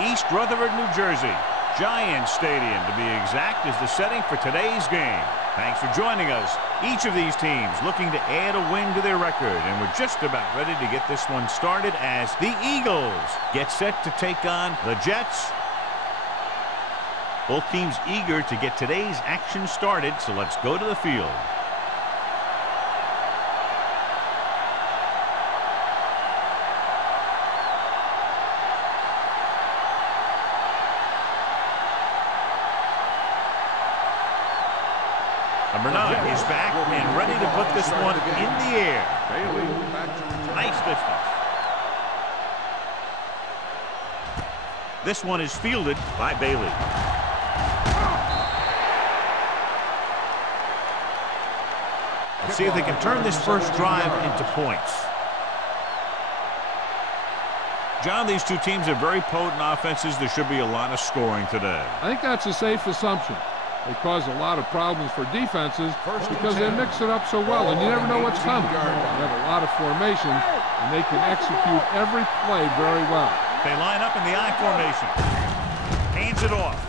East Rutherford, New Jersey. Giant Stadium, to be exact, is the setting for today's game. Thanks for joining us. Each of these teams looking to add a win to their record, and we're just about ready to get this one started as the Eagles get set to take on the Jets. Both teams eager to get today's action started, so let's go to the field. Number 9 is back and ready to put this one in the air. Nice distance. This one is fielded by Bailey. Let's see if they can turn this first drive into points. John, these two teams are very potent offenses. There should be a lot of scoring today. I think that's a safe assumption. They cause a lot of problems for defenses because they mix it up so well, and you never know what's coming. They have a lot of formations, and they can execute every play very well. They line up in the I formation. Hands it off.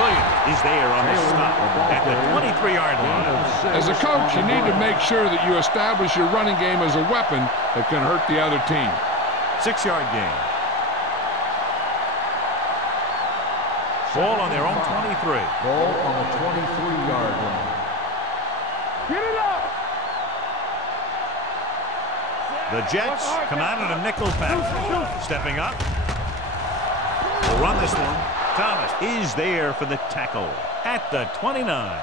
Williams is there on the stop at the 23-yard line. As a coach, you need to make sure that you establish your running game as a weapon that can hurt the other team. 6-yard gain. Ball on their own 23. Ball on the 23-yard line. Get it up! The Jets come out in a nickel pack. Stepping up. We'll run this one. Thomas is there for the tackle at the 29.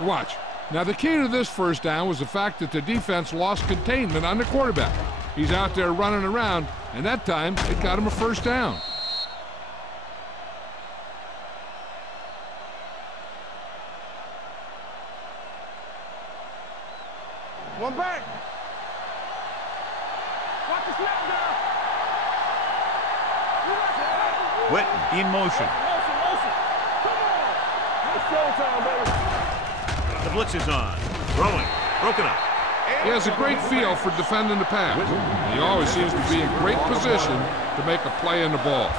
Watch. Now, the key to this first down was the fact that the defense lost containment on the quarterback. He's out there running around, and that time it got him a first down. One back. Watch the snap down. Witten in motion. Come on. It's showtime, baby. The blitz is on. Throwing. Broken up. He has a great feel for defending the pass. He always seems to be in great position to make a play in the ball.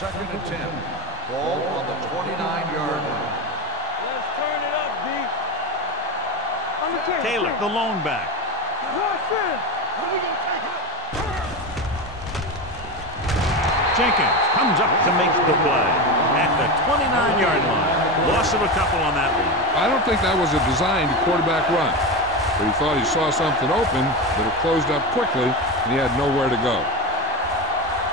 Second and 10. Ball on the 29-yard line. Let's turn it up, D. On the 10. Taylor, the lone back. Jenkins comes up to make the play at the 29-yard line. Loss of a couple on that one. I don't think that was a designed quarterback run, but he thought he saw something open, but it closed up quickly, and he had nowhere to go.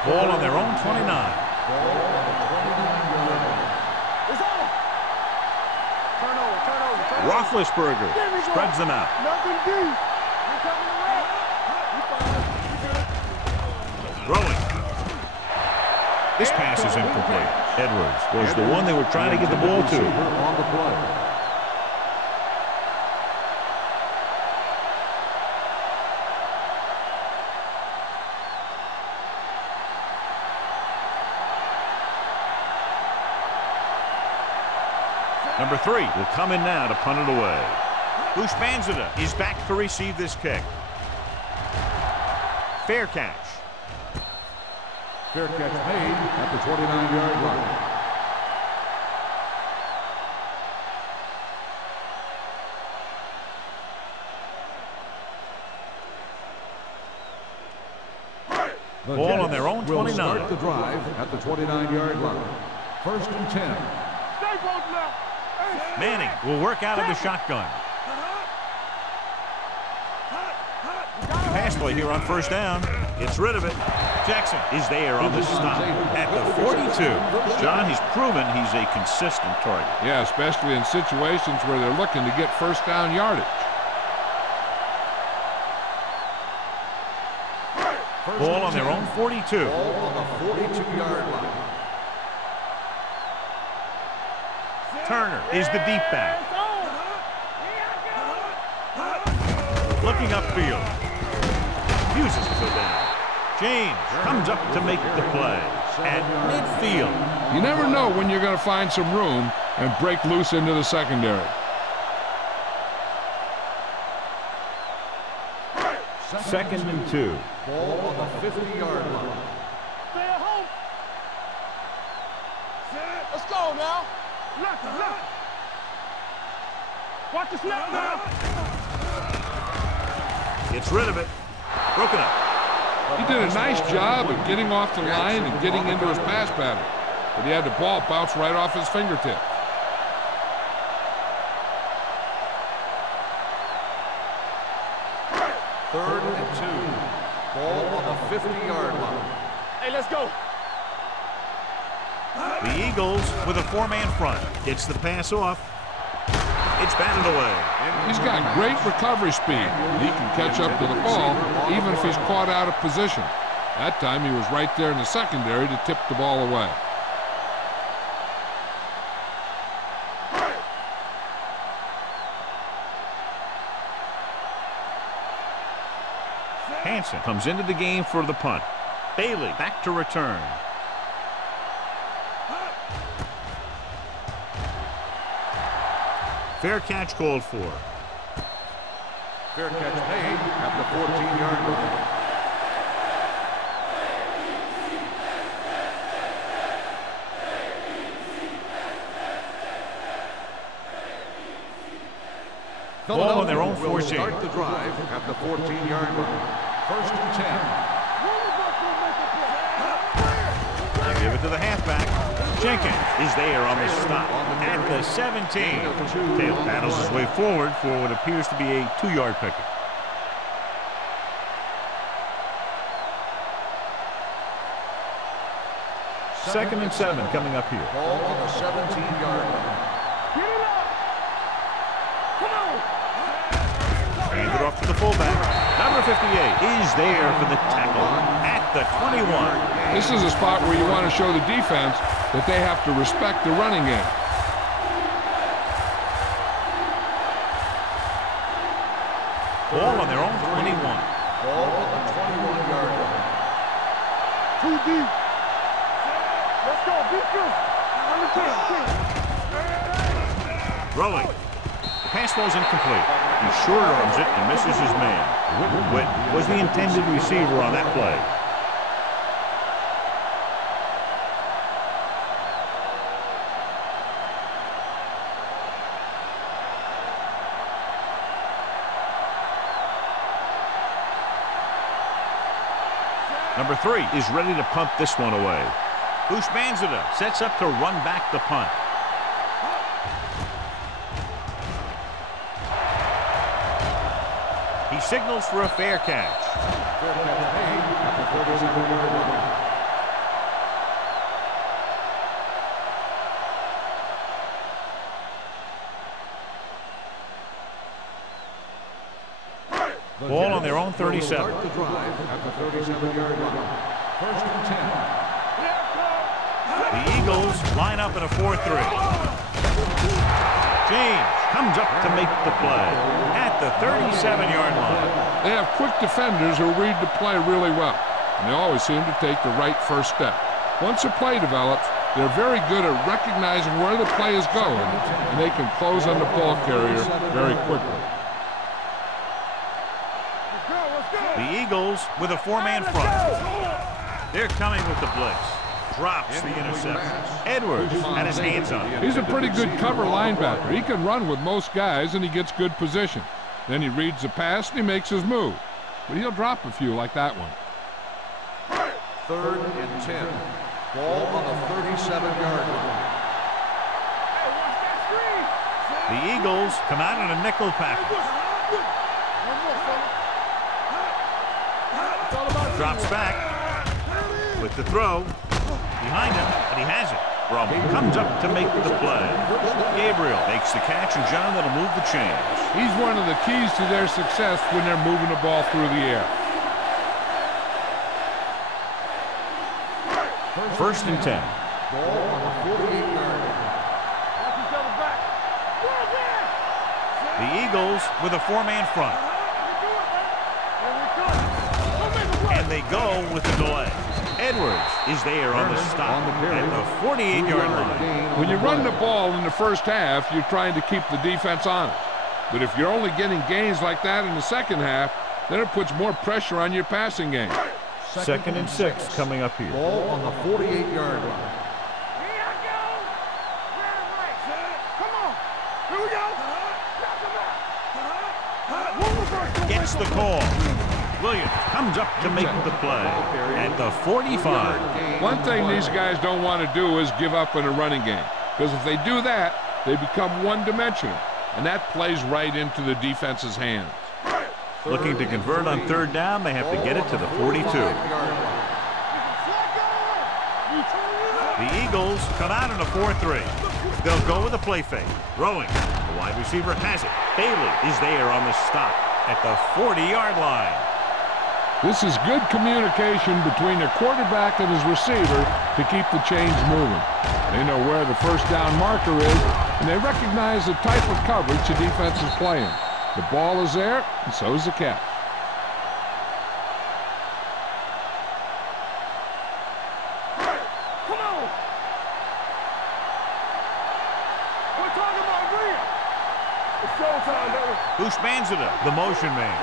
Ball on their own 29. Ball on the 29-yard line. It's on. Turn over. Roethlisberger spreads them out. Nothing D. You're coming around. Throwing. This pass is incomplete. Edwards was the one they were trying to get the ball to. On the play. Number 3 will come in now to punt it away. Bushmanzada is back to receive this kick. Fair catch. Fair catch made at the 29-yard line. The Ball on Jets their own will 29. start the drive at the 29-yard line. First and 10. Stay both now. Manning will work out of the shotgun. Pass play here on first down. Gets rid of it. Jackson is there on the stop at the 42. John, he's proven he's a consistent target. Yeah, especially in situations where they're looking to get first down yardage. Ball on their own 42. Ball on the 42-yard line. Turner is the deep back. Looking upfield. Uses to go down. James comes up to make the play at midfield. You never know when you're going to find some room and break loose into the secondary. 2nd and 2. Ball on the 50-yard line. Stay at home. Let's go now. Left. Watch the snap now. Gets rid of it. Broken up. He did a nice job of getting off the line and getting into his pass pattern, but he had the ball bounce right off his fingertips. Third and 2. Ball on the 50-yard line. Hey, let's go. The Eagles with a 4-man front. Gets the pass off. It's batted away. He's got great recovery speed. He can catch up to the ball even if he's caught out of position. That time he was right there in the secondary to tip the ball away. Hansen comes into the game for the punt. Bailey back to return. Fair catch called for. Fair catch made at the 14-yard line. Ball on their own 14. Start the drive at the 14-yard line. 1st and 10. They give it to the halfback. Jenkins is there on the stop at the 17. Taylor paddles his way forward for what appears to be a 2-yard pickup. Second and 7 coming up here. Ball on the 17-yard line. Get it up. Come on. Hand it off to the fullback. Number 58 is there for the tackle at the 21. This is a spot where you want to show the defense that they have to respect the running game. Ball on their own 21. Ball on the 21-yard line. Too deep. Let's go. Beat you. On the 10. Throwing. The pass ball's incomplete. He short arms it and misses his man. Witt was the intended receiver on that play. Number 3 is ready to punt this one away. Bushmanzada sets up to run back the punt. He signals for a fair catch. Fair catch made at the 37-yard line. Ball on their own 37. Start the drive at the 37-yard line. 1st and 10. The Eagles line up in a 4-3. James comes up to make the play at the 37-yard line. They have quick defenders who read the play really well, and they always seem to take the right first step. Once a play develops, they're very good at recognizing where the play is going, and they can close on the ball carrier very quickly. The Eagles with a 4-man front. They're coming with the blitz. Drops the interception. Edwards had his hands on it. He's a pretty good cover linebacker. He can run with most guys, and he gets good position. Then he reads the pass, and he makes his move. But he'll drop a few like that one. 3rd and 10. Ball on the 37-yard line. The Eagles come out in a nickel package. Drops back with the throw. Behind him, but he has it. Brumble comes up to make the play. Gabriel makes the catch, and John, that'll move the chains. He's one of the keys to their success when they're moving the ball through the air. 1st and 10. Ball on the 48-yard line. The Eagles with a 4-man front. And they go with the delay. Edwards is there on the stop at the 48-yard line. When you run the ball in the first half, you're trying to keep the defense honest. But if you're only getting gains like that in the second half, then it puts more pressure on your passing game. Second and 6 coming up here. Ball on the 48-yard line. Gets the call. Williams comes up to make the play at the 45. One thing these guys don't want to do is give up in a running game, because if they do that, they become one-dimensional, and that plays right into the defense's hands. Looking to convert on third down, they have to get it to the 42. The Eagles come out in a 4-3. They'll go with a play fake. Throwing. The wide receiver has it. Bailey is there on the stop at the 40-yard line. This is good communication between the quarterback and his receiver to keep the chains moving. They know where the first down marker is, and they recognize the type of coverage the defense is playing. The ball is there, and so is the catch. Come on! We're talking about real. It's showtime, baby. Bushmanzada, the motion man.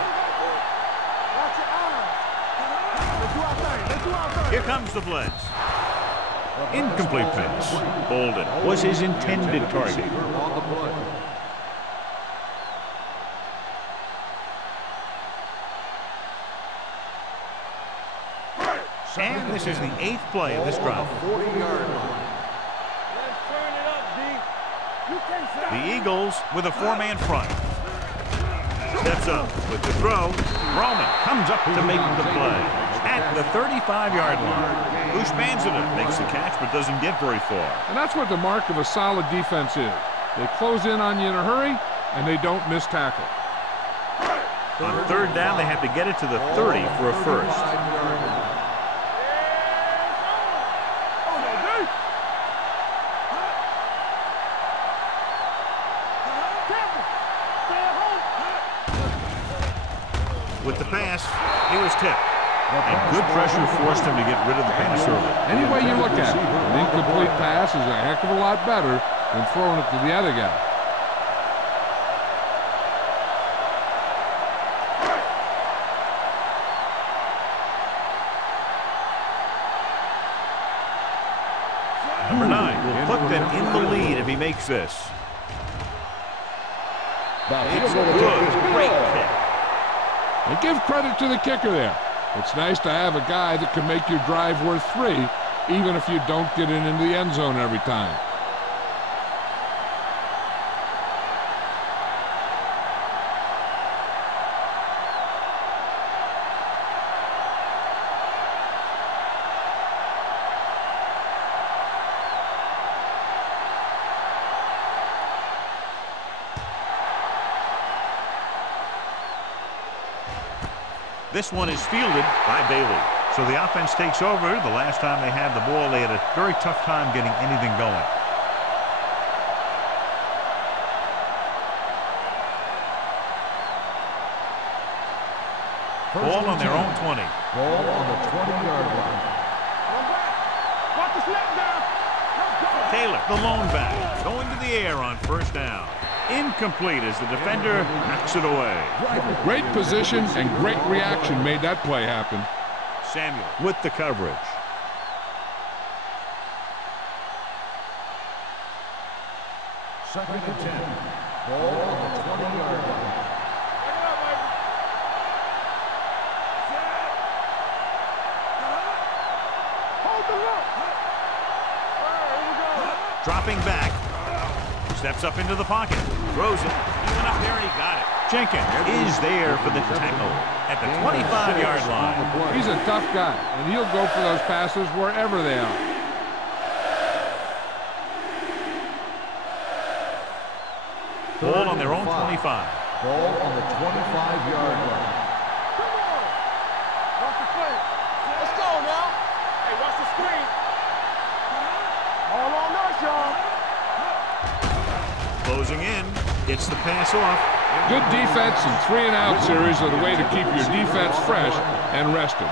Watch your eyes. Let's do our thing. Let's do our thing. Here comes the blitz. Incomplete pass. Bolden was his intended target. On the play. And this is the 8th play of this drive. 40-yard line. Let's turn it up, D. You can't say The Eagles with a 4-man front. Steps up with the throw. Roman comes up to make the play at the 35-yard line. Bushmanzada makes the catch but doesn't get very far. And that's what the mark of a solid defense is. They close in on you in a hurry, and they don't miss tackle. On third down, they have to get it to the 30 for a first. With the pass, he was tipped. And good pressure forced him to get rid of the pass early. Any way you look at it, an incomplete pass is a heck of a lot better than throwing it to the other guy. Number 9 will put them in the lead if he makes this. It's good. Great kick. And give credit to the kicker there. It's nice to have a guy that can make your drive worth 3, even if you don't get it into the end zone every time. This one is fielded by Bailey. So the offense takes over. The last time they had the ball, they had a very tough time getting anything going. Ball on their own 20. Ball on the 20-yard line. watch the snap down. Let's go. Taylor, the lone back, going to the air on first down. Incomplete as the defender knocks it away. Great position and great reaction made that play happen. Samuel with the coverage. Second and 10. Ball on the 20-yard line. Bring it up, baby. Set. Hold the look. All right, here we go. Dropping back. Steps up into the pocket. Throws it. He went up there and he got it. Jenkins is there for the tackle at the 25-yard line. He's a tough guy, and he'll go for those passes wherever they are. Ball on their own 25. Ball on the 25-yard line. Come on. Watch the play. Let's go now. Hey, watch the screen. All on us, y'all. Closing in. Gets the pass off. Good defense and 3-and-out series are the way to keep your defense fresh and rested.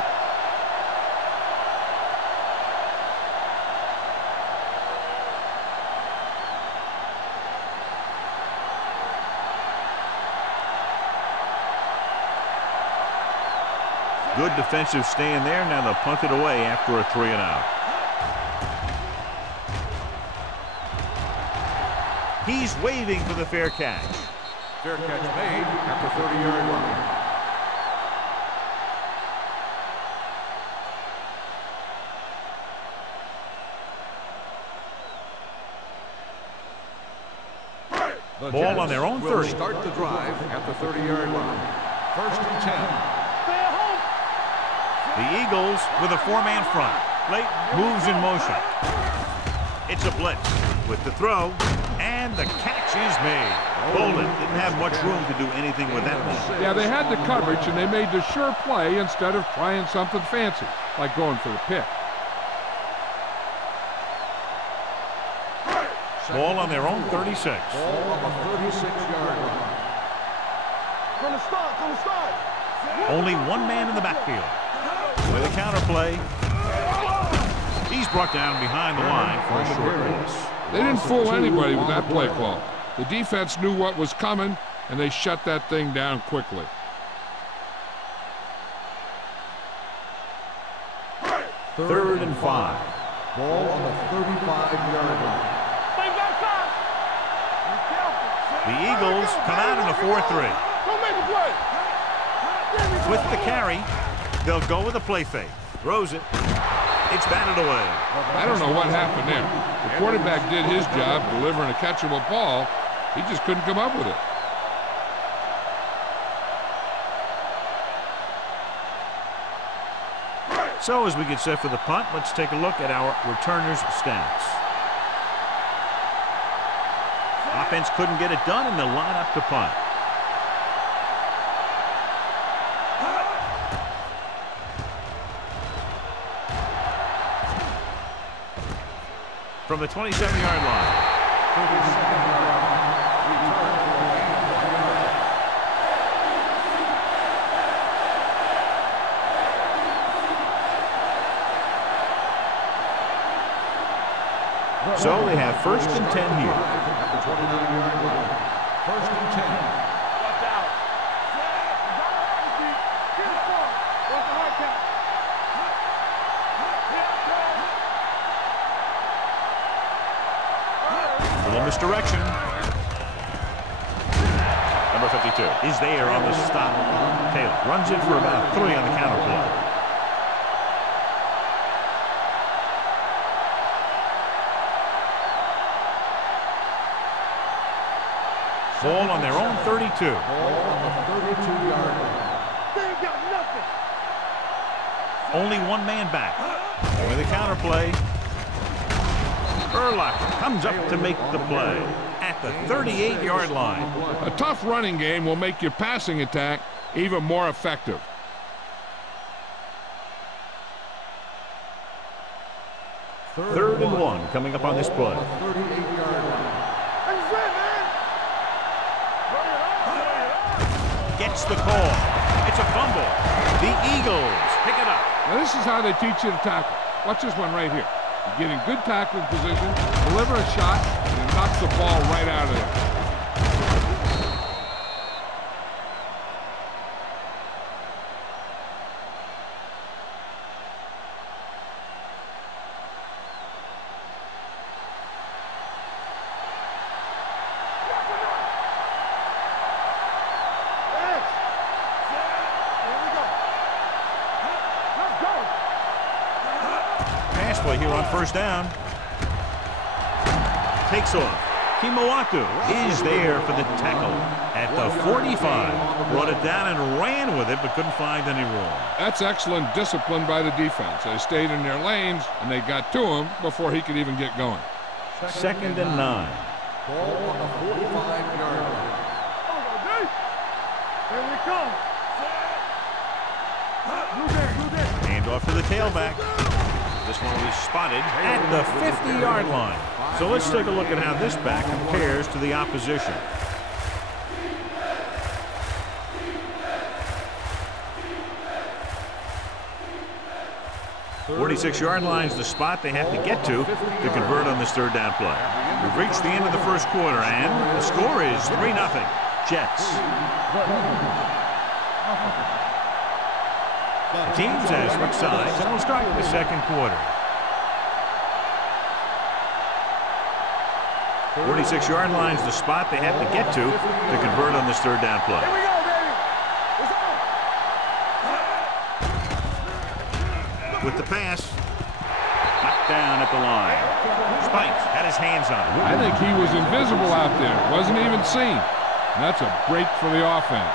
Good defensive stand there. Now they'll punt it away after a 3-and-out. He's waving for the fair catch. Fair catch made at the 30-yard line. The Ball Jets on their own will 30. Start the drive at the 30-yard line. 1st and 10. The Eagles with a 4-man front. Late moves in motion. It's a blitz with the throw, and the catch is made. Bolden didn't have much room to do anything with that one. Yeah, they had the coverage, and they made the sure play instead of trying something fancy, like going for the pick. Ball on their own 36. Ball on the 36-yard line. From the start. Only one man in the backfield. With a counter play. He's brought down behind the line for a short loss. They didn't fool anybody with that play call. The defense knew what was coming, and they shut that thing down quickly. Third and 5. Ball on the 35-yard line. The Eagles come out in a 4-3. With the carry, they'll go with a play fake. Throws it. It's batted away. I don't know what happened there. The quarterback did his job delivering a catchable ball. He just couldn't come up with it. So as we get set for the punt, let's take a look at our returners' stats. Offense couldn't get it done, and they'll line up to punt. From the 27-yard line. So they have 1st and 10 here. At the 29-yard line. 1st and 10. Watch out. A little misdirection. Number 52 is there on the stop. Taylor runs it for about 3 on the counter play. Ball on their own 32. Ball on the 32-yard line. They ain't got nothing. Only one man back. With a counter play. Urlacher comes up to make the play at the 38-yard line. A tough running game will make your passing attack even more effective. Third and 1 coming up on this play. 38-yard line. Gets the call. It's a fumble. The Eagles pick it up. Now this is how they teach you to tackle. Watch this one right here. You get in good tackling position, deliver a shot, and it knocks the ball right out of there. Here on 1st down. Takes off. Kimawatu is there for the tackle at the 45. Brought it down and ran with it, but couldn't find any room. That's excellent discipline by the defense. They stayed in their lanes, and they got to him before he could even get going. 2nd and 9. Ball on the 45-yard line. Here we come. Hand off to the tailback. This one will be spotted at the 50-yard line. So let's take a look at how this back compares to the opposition. 46-yard line is the spot they have to get to convert on this 3rd down play. We've reached the end of the 1st quarter, and the score is 3-0. Jets. The teams have switched sides, and we'll start the second quarter. 46-yard line's the spot they have to get to convert on this third down play. Here we go, baby. Let's go. With the pass, knocked down at the line. Spikes had his hands on it. I think he was invisible out there. Wasn't even seen. And that's a break for the offense.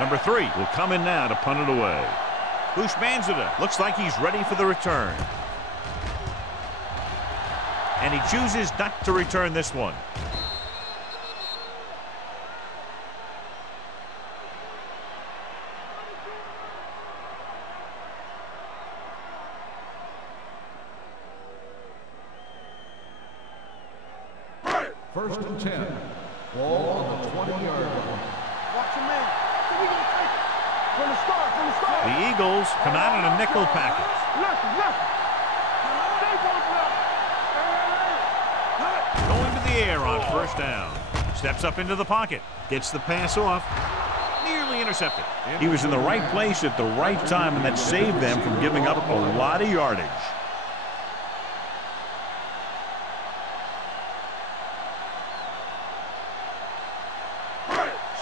Number 3 will come in now to punt it away. Bushmanzada looks like he's ready for the return. And he chooses not to return this one. First and 10. Ball on the 20-yard line. Watch your man. We're going to take it. From the start. The Eagles come out in a nickel package. Going to the air on first down. Steps up into the pocket. Gets the pass off. Nearly intercepted. He was in the right place at the right time, and that saved them from giving up a lot of yardage.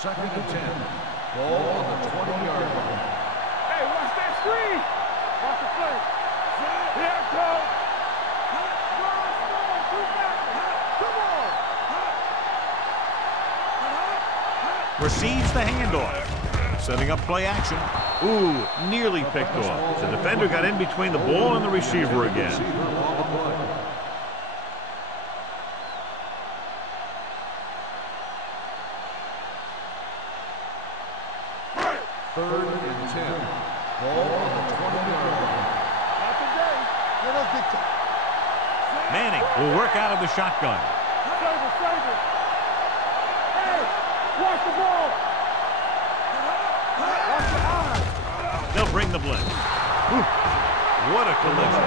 Second and 10. Ball on the 20-yard line. Hey, watch that screen. Watch the play. Here it goes. Come on. Receives the handoff. Setting up play action. Ooh, nearly picked off. The defender got in between the ball and the receiver again. Third and 10. Ball on the 20-yard line. Not today. Let us get to. Manning will work out of the shotgun. Save it. Hey, watch the ball. Watch your eyes. They'll bring the blitz. Ooh, what a collision.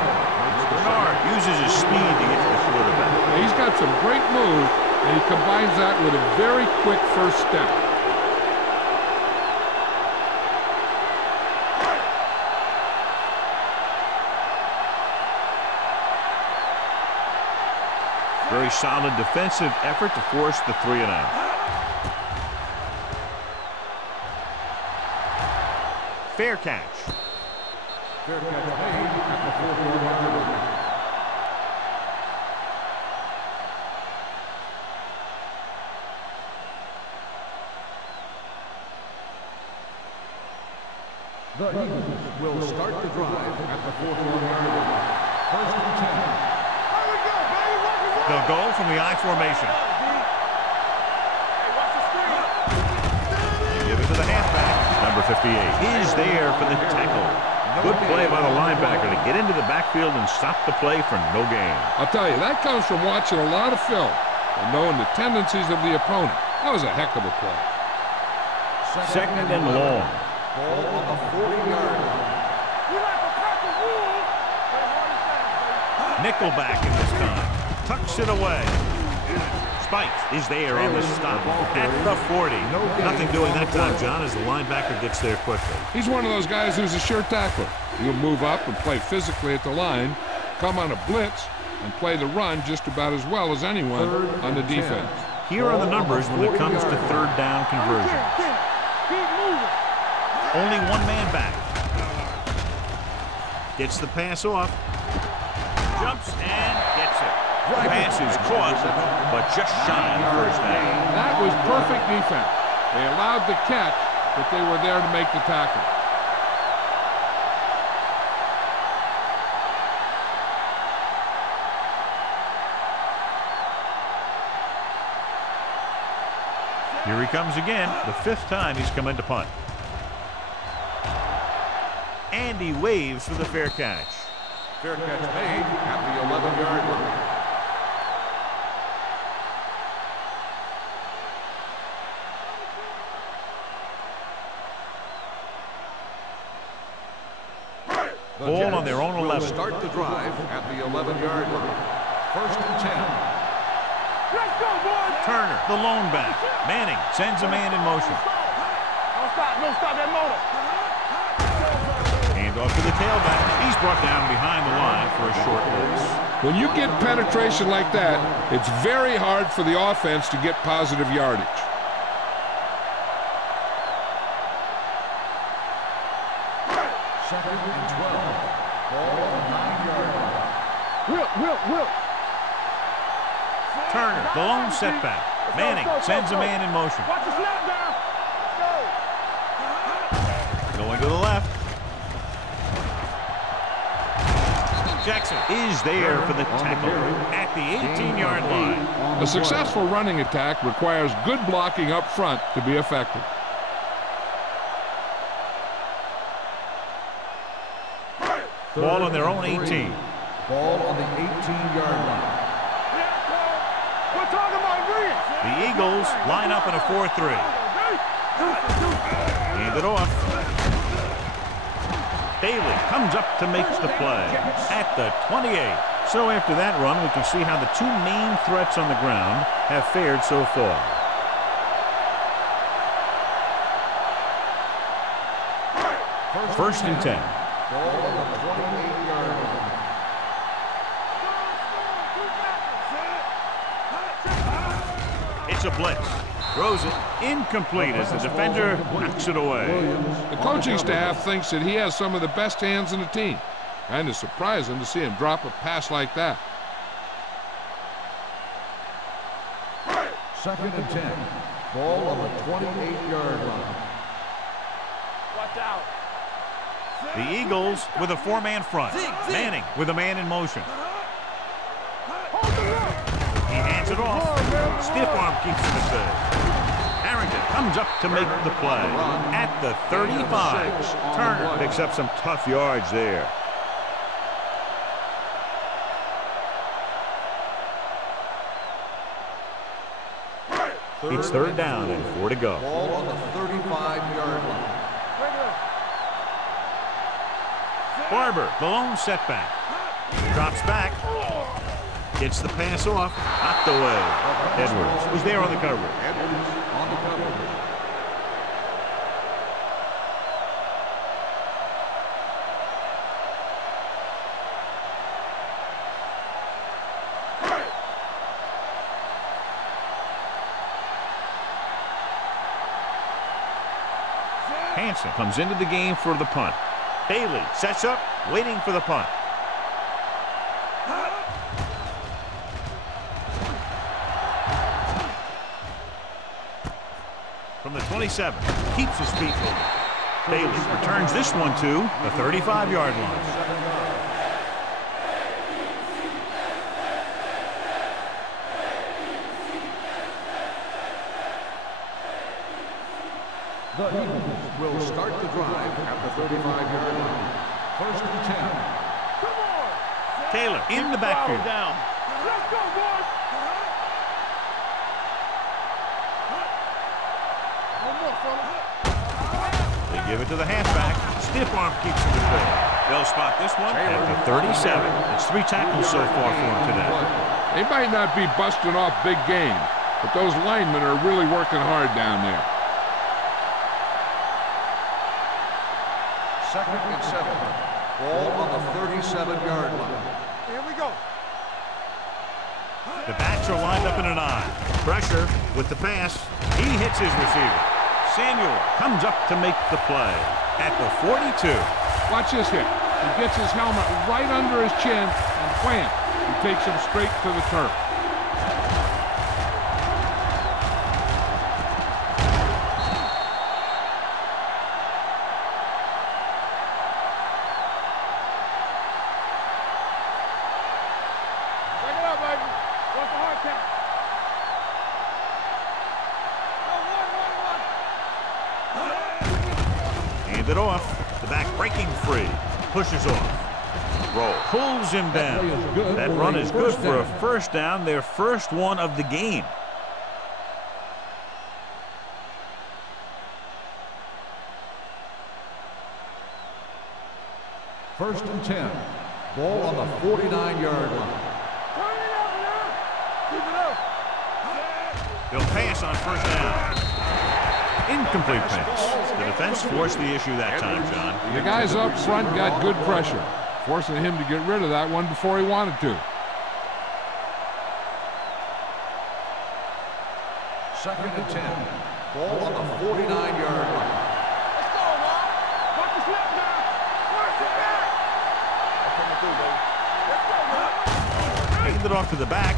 Bernard uses his speed to get to the quarterback. He's got some great moves, and he combines that with a very quick first step. Very solid defensive effort to force the 3-and-out. Fair catch. Fair catch made at the 4-yard line. The Eagles will start the drive at the 4-yard line. First and 10. They'll go from the I formation. They give it to the halfback. Number 58 is there for the tackle. Good play by the linebacker to get into the backfield and stop the play for no gain. I'll tell you, that comes from watching a lot of film and knowing the tendencies of the opponent. That was a heck of a play. Second and long. Ball on the 40-yard line. Nickelback in this time. Tucks it away. Spikes is there on the stop at the 40. Nothing doing that time, John, as the linebacker gets there quickly. He's one of those guys who's a sure tackler. He'll move up and play physically at the line, come on a blitz, and play the run just about as well as anyone on the defense. Here are the numbers when it comes to third down conversions. Only one man back. Gets the pass off. Jumps and gets it. Pass is caught, but just shy of first down. That was perfect defense. They allowed the catch, but they were there to make the tackle. Here he comes again, the 5th time he's come in to punt. And he waves for the fair catch. Fair catch made at the 11-yard line. Ball on their own 11. Start the drive at the 11-yard line. 1st and 10. Let's go, boys. Turner, the lone back. Manning sends a man in motion. Don't stop that motor. Hand off to the tailback. He's brought down behind the line for a short loss. When you get penetration like that, it's very hard for the offense to get positive yardage. Second and 12. Ball on the 9-yard line. Will. Turner, the lone setback. Manning sends a man in motion. Watch the snap down. Let's Going to the left. Jackson is there for the tackle at the 18-yard line. A successful running attack requires good blocking up front to be effective. Ball on their own 18. Ball on the 18-yard line. We're talking about green. The Eagles line up in a 4-3. Hand it off. Bailey comes up to make the play at the 28. So after that run, we can see how the two main threats on the ground have fared so far. First and 10. Ball on the 28-yard line. It's a blitz. Throws it incomplete as the defender knocks it away. The coaching staff thinks that he has some of the best hands in the team. And it's surprising to see him drop a pass like that. Second and 10. Ball on the 28-yard line. Watch out. The Eagles with a four-man front. Manning with a man in motion. He hands it off. Stiff arm keeps him at bay. Harrington comes up to make the play at the 35. Turner picks up some tough yards there. It's third down and 4 to go. Ball on the 35-yard line. Barber, the lone setback. Drops back. Gets the pass off. Knocked away. Edwards was there on the coverage. Edwards on the coverage. Hansen comes into the game for the punt. Bailey sets up, waiting for the punt. From the 27, keeps his feet moving. Bailey returns this one to the 35-yard line. The Eagles will start the drive at the 35-yard line. First and 10. Come on. Taylor in the backfield. Down. Let's go, boys. One more, fella. They give it to the halfback. Stiff arm keeps him at bay. They'll spot this one at the 37. It's 3 tackles so far for him today. They might not be busting off big game, but those linemen are really working hard down there. Second and 7. Ball on the 37-yard line. Here we go. The backs are lined up in an I. Pressure with the pass. He hits his receiver. Samuel comes up to make the play at the 42. Watch this hit. He gets his helmet right under his chin, and wham, he takes him straight to the turf. Break it up, baby. What's the hard count? Hand it off. The back breaking free. Pushes off. Roll. Pulls him down. That run is good for a first down. Their first one of the game. First and 10. Ball on the 49-yard line. Turn it up now. Keep it up. They'll pass on first down. Incomplete pass. The defense forced the issue that time, John. The guys up front got good pressure, forcing him to get rid of that one before he wanted to. Second and 10. Ball on the 49-yard line. Let's go, Mom. Watch the snap now. Watch it back. Coming through, baby. Let's go, Mom. Hand it off to the back.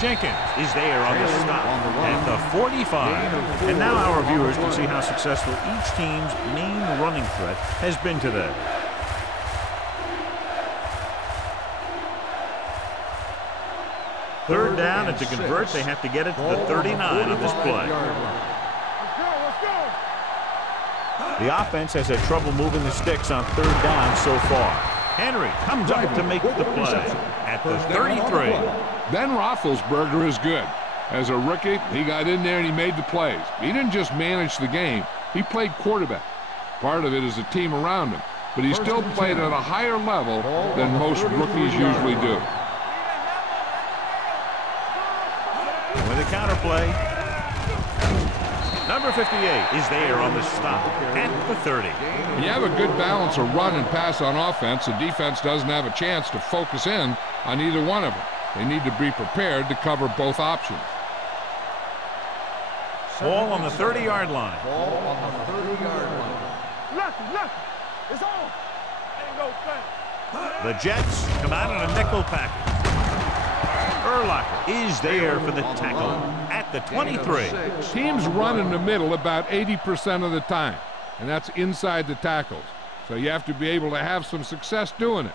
Jenkins is there on the stop at the 45. And now our viewers can see how successful each team's main running threat has been today. Third down, and to convert, they have to get it to the 39 on this play. Let's go. The offense has had trouble moving the sticks on third down so far. Henry comes up to make the play at the 33. Ben Roethlisberger is good. As a rookie, he got in there and he made the plays. He didn't just manage the game. He played quarterback. Part of it is the team around him. But he still played at a higher level than most rookies usually do. With a counter play, number 58 is there on the stop at the 30. When you have a good balance of run and pass on offense, the defense doesn't have a chance to focus in on either one of them. They need to be prepared to cover both options. Ball on the 30-yard line. Ball on the 30-yard line. Lucky. It's on. Ain't no thing. The Jets come out in a nickel package. Urlacher is there for the tackle at the 23. Teams run in the middle about 80% of the time, and that's inside the tackles. So you have to be able to have some success doing it.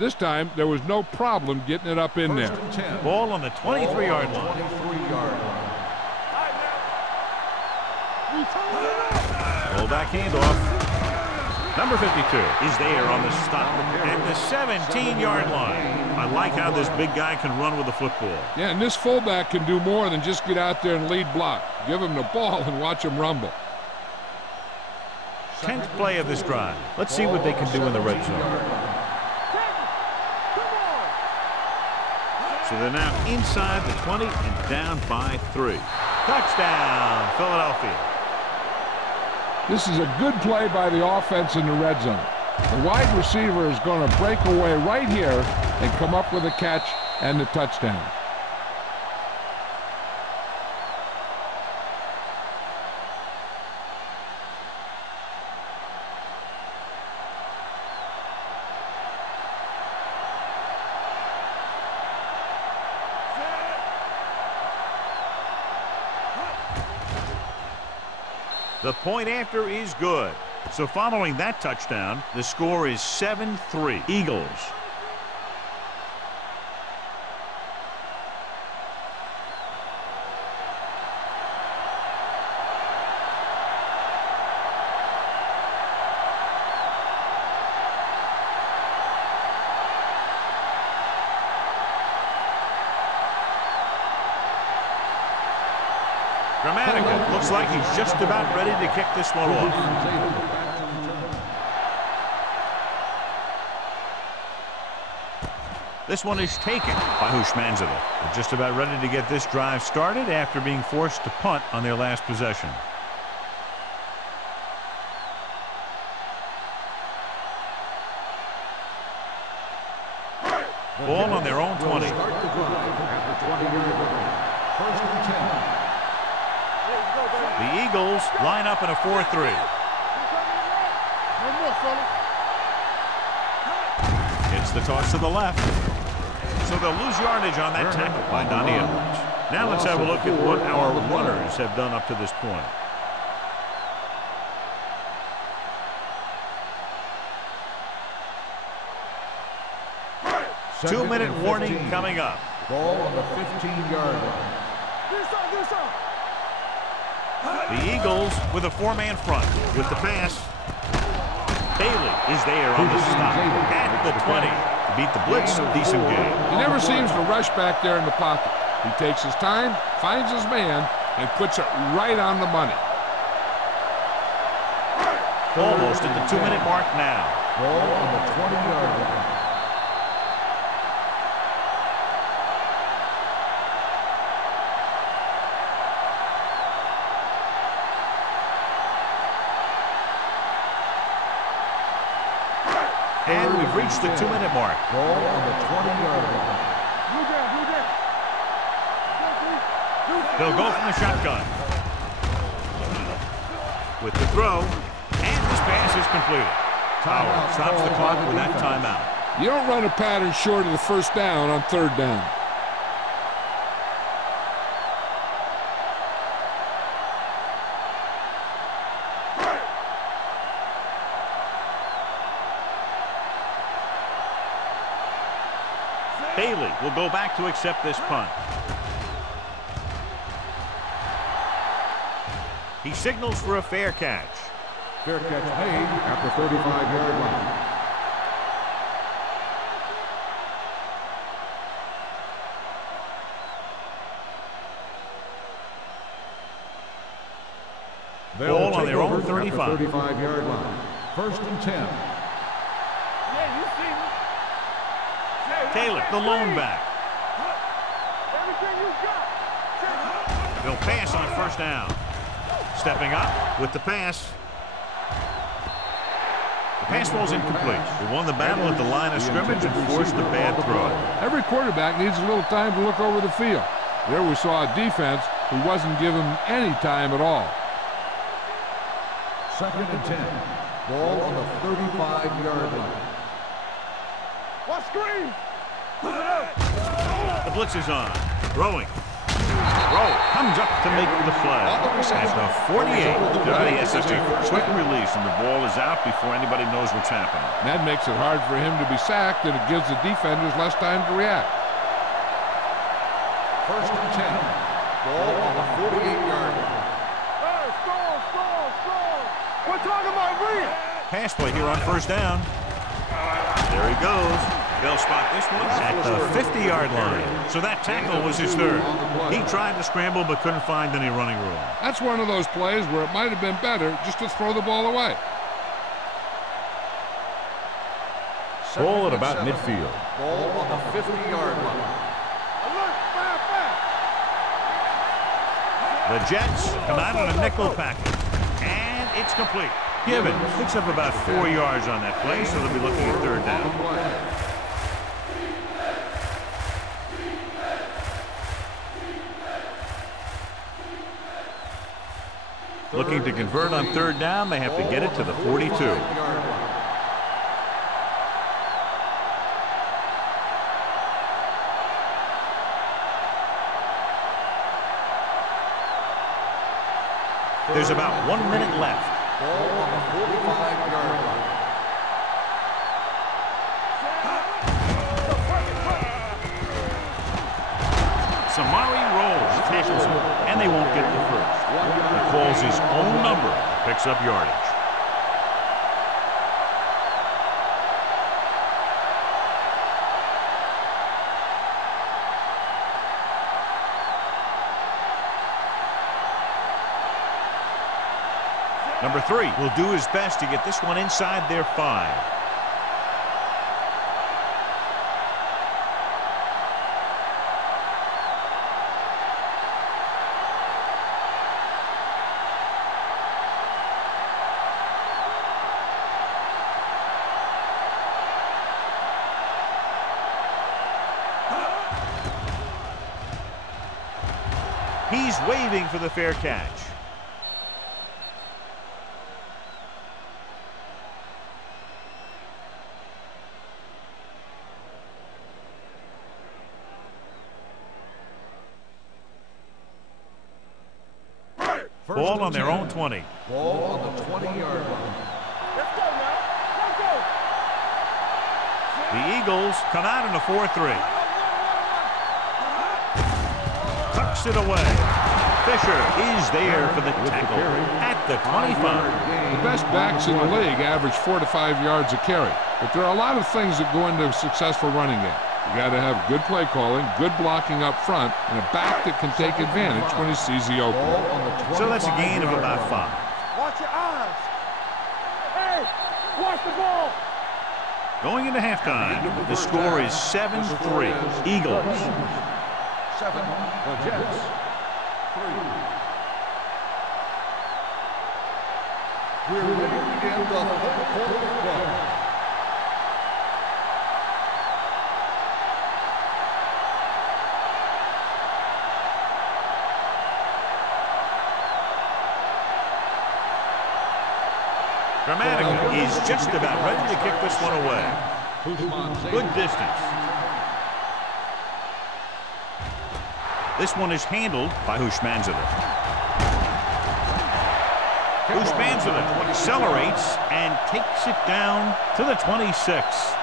This time, there was no problem getting it up in there. Ball on the 23-yard line. Fullback handoff. Number 52 is there on the stop at the 17-yard line. I like how this big guy can run with the football. Yeah, and this fullback can do more than just get out there and lead block. Give him the ball and watch him rumble. 10th play of this drive. Let's see what they can do in the red zone. So they're now inside the 20 and down by 3. Touchdown, Philadelphia. This is a good play by the offense in the red zone. The wide receiver is going to break away right here and come up with a catch and the touchdown. The point after is good. So following that touchdown, the score is 7-3 Eagles. Grammatical looks like he's just about ready to kick this one off. This one is taken by Hushmanzadeh. They're just about ready to get this drive started after being forced to punt on their last possession. Ball on their own 20. Start the drive at the 20-yard line. First and 10. The Eagles line up in a 4-3. No more, fella. It's the toss to the left. So they'll lose yardage on that tackle by Donnie Edwards. Now let's have a look at what our runners have done up to this point. Two-minute warning coming up. Ball on the 15-yard line. This on. The Eagles with a four-man front with the pass. Bailey is there on the stop at the 20. Beat the blitz, decent game. He never seems to rush back there in the pocket. He takes his time, finds his man, and puts it right on the money. Almost at the 2-minute mark now. Ball on the 20-yard line. And we've reached the 2-minute mark. Ball on the 20-yard line. They'll go from the shotgun. With the throw, and this pass is completed. Howard stops the clock with that timeout. You don't run a pattern short of the first down on third down. Bailey will go back to accept this punt. He signals for a fair catch. Fair catch made at the 35-yard line. Ball on their own 35. 35-yard line. First and 10. Yeah, you see me. Taylor, the lone back. Everything you got. He'll pass on first down. Stepping up with the pass. The pass falls incomplete. He won the battle at the line of scrimmage and forced a bad throw. Every quarterback needs a little time to look over the field. There we saw a defense who wasn't given any time at all. Second and 10. Ball on the 35-yard line. What screen? The blitz is on. Throwing. Throw comes up to make the play. At the 48. Yes, that's a quick release, and the ball is out before anybody knows what's happening. That makes it hard for him to be sacked, and it gives the defenders less time to react. First and 10. Ball on the 48-yard line. Hey, score. We're talking about real. Pass play here on first down. There he goes. They'll spot this one at the 50-yard line. So that tackle was his third. He tried to scramble but couldn't find any running room. That's one of those plays where it might have been better just to throw the ball away. Ball at about midfield. Ball on the 50-yard line. Alert, fire. The Jets come out on a nickel package. And it's complete. Gibbons picks up about 4 yards on that play, so they'll be looking at third down. Looking to convert on third down, they have to get it to the 42. There's about 1 minute left. Ball on the 45-yard line. Samari rolls, tackles him, and they won't get the first. He calls his own number, picks up yardage. Number 3 will do his best to get this one inside their 5. He's waving for the fair catch. Ball on their own 20. Ball on the 20-yard line. Let's go now. Let's go. The Eagles come out in a 4-3. Tucks it away. Fisher is there for the tackle at the 25. The best backs in the league average 4 to 5 yards a carry. But there are a lot of things that go into a successful running game. You got to have good play calling, good blocking up front, and a back that can take advantage when he sees the opening. So that's a gain of about 5. Watch your eyes. Hey, watch the ball. Going into halftime, the score is 7-3, Eagles. 7, the Jets. 3. We're ready to begin the third quarter of play. Dramatica is just about ready to kick this one away. Good distance. This one is handled by Hushmanzadeh. Hushmanzadeh accelerates and takes it down to the 26.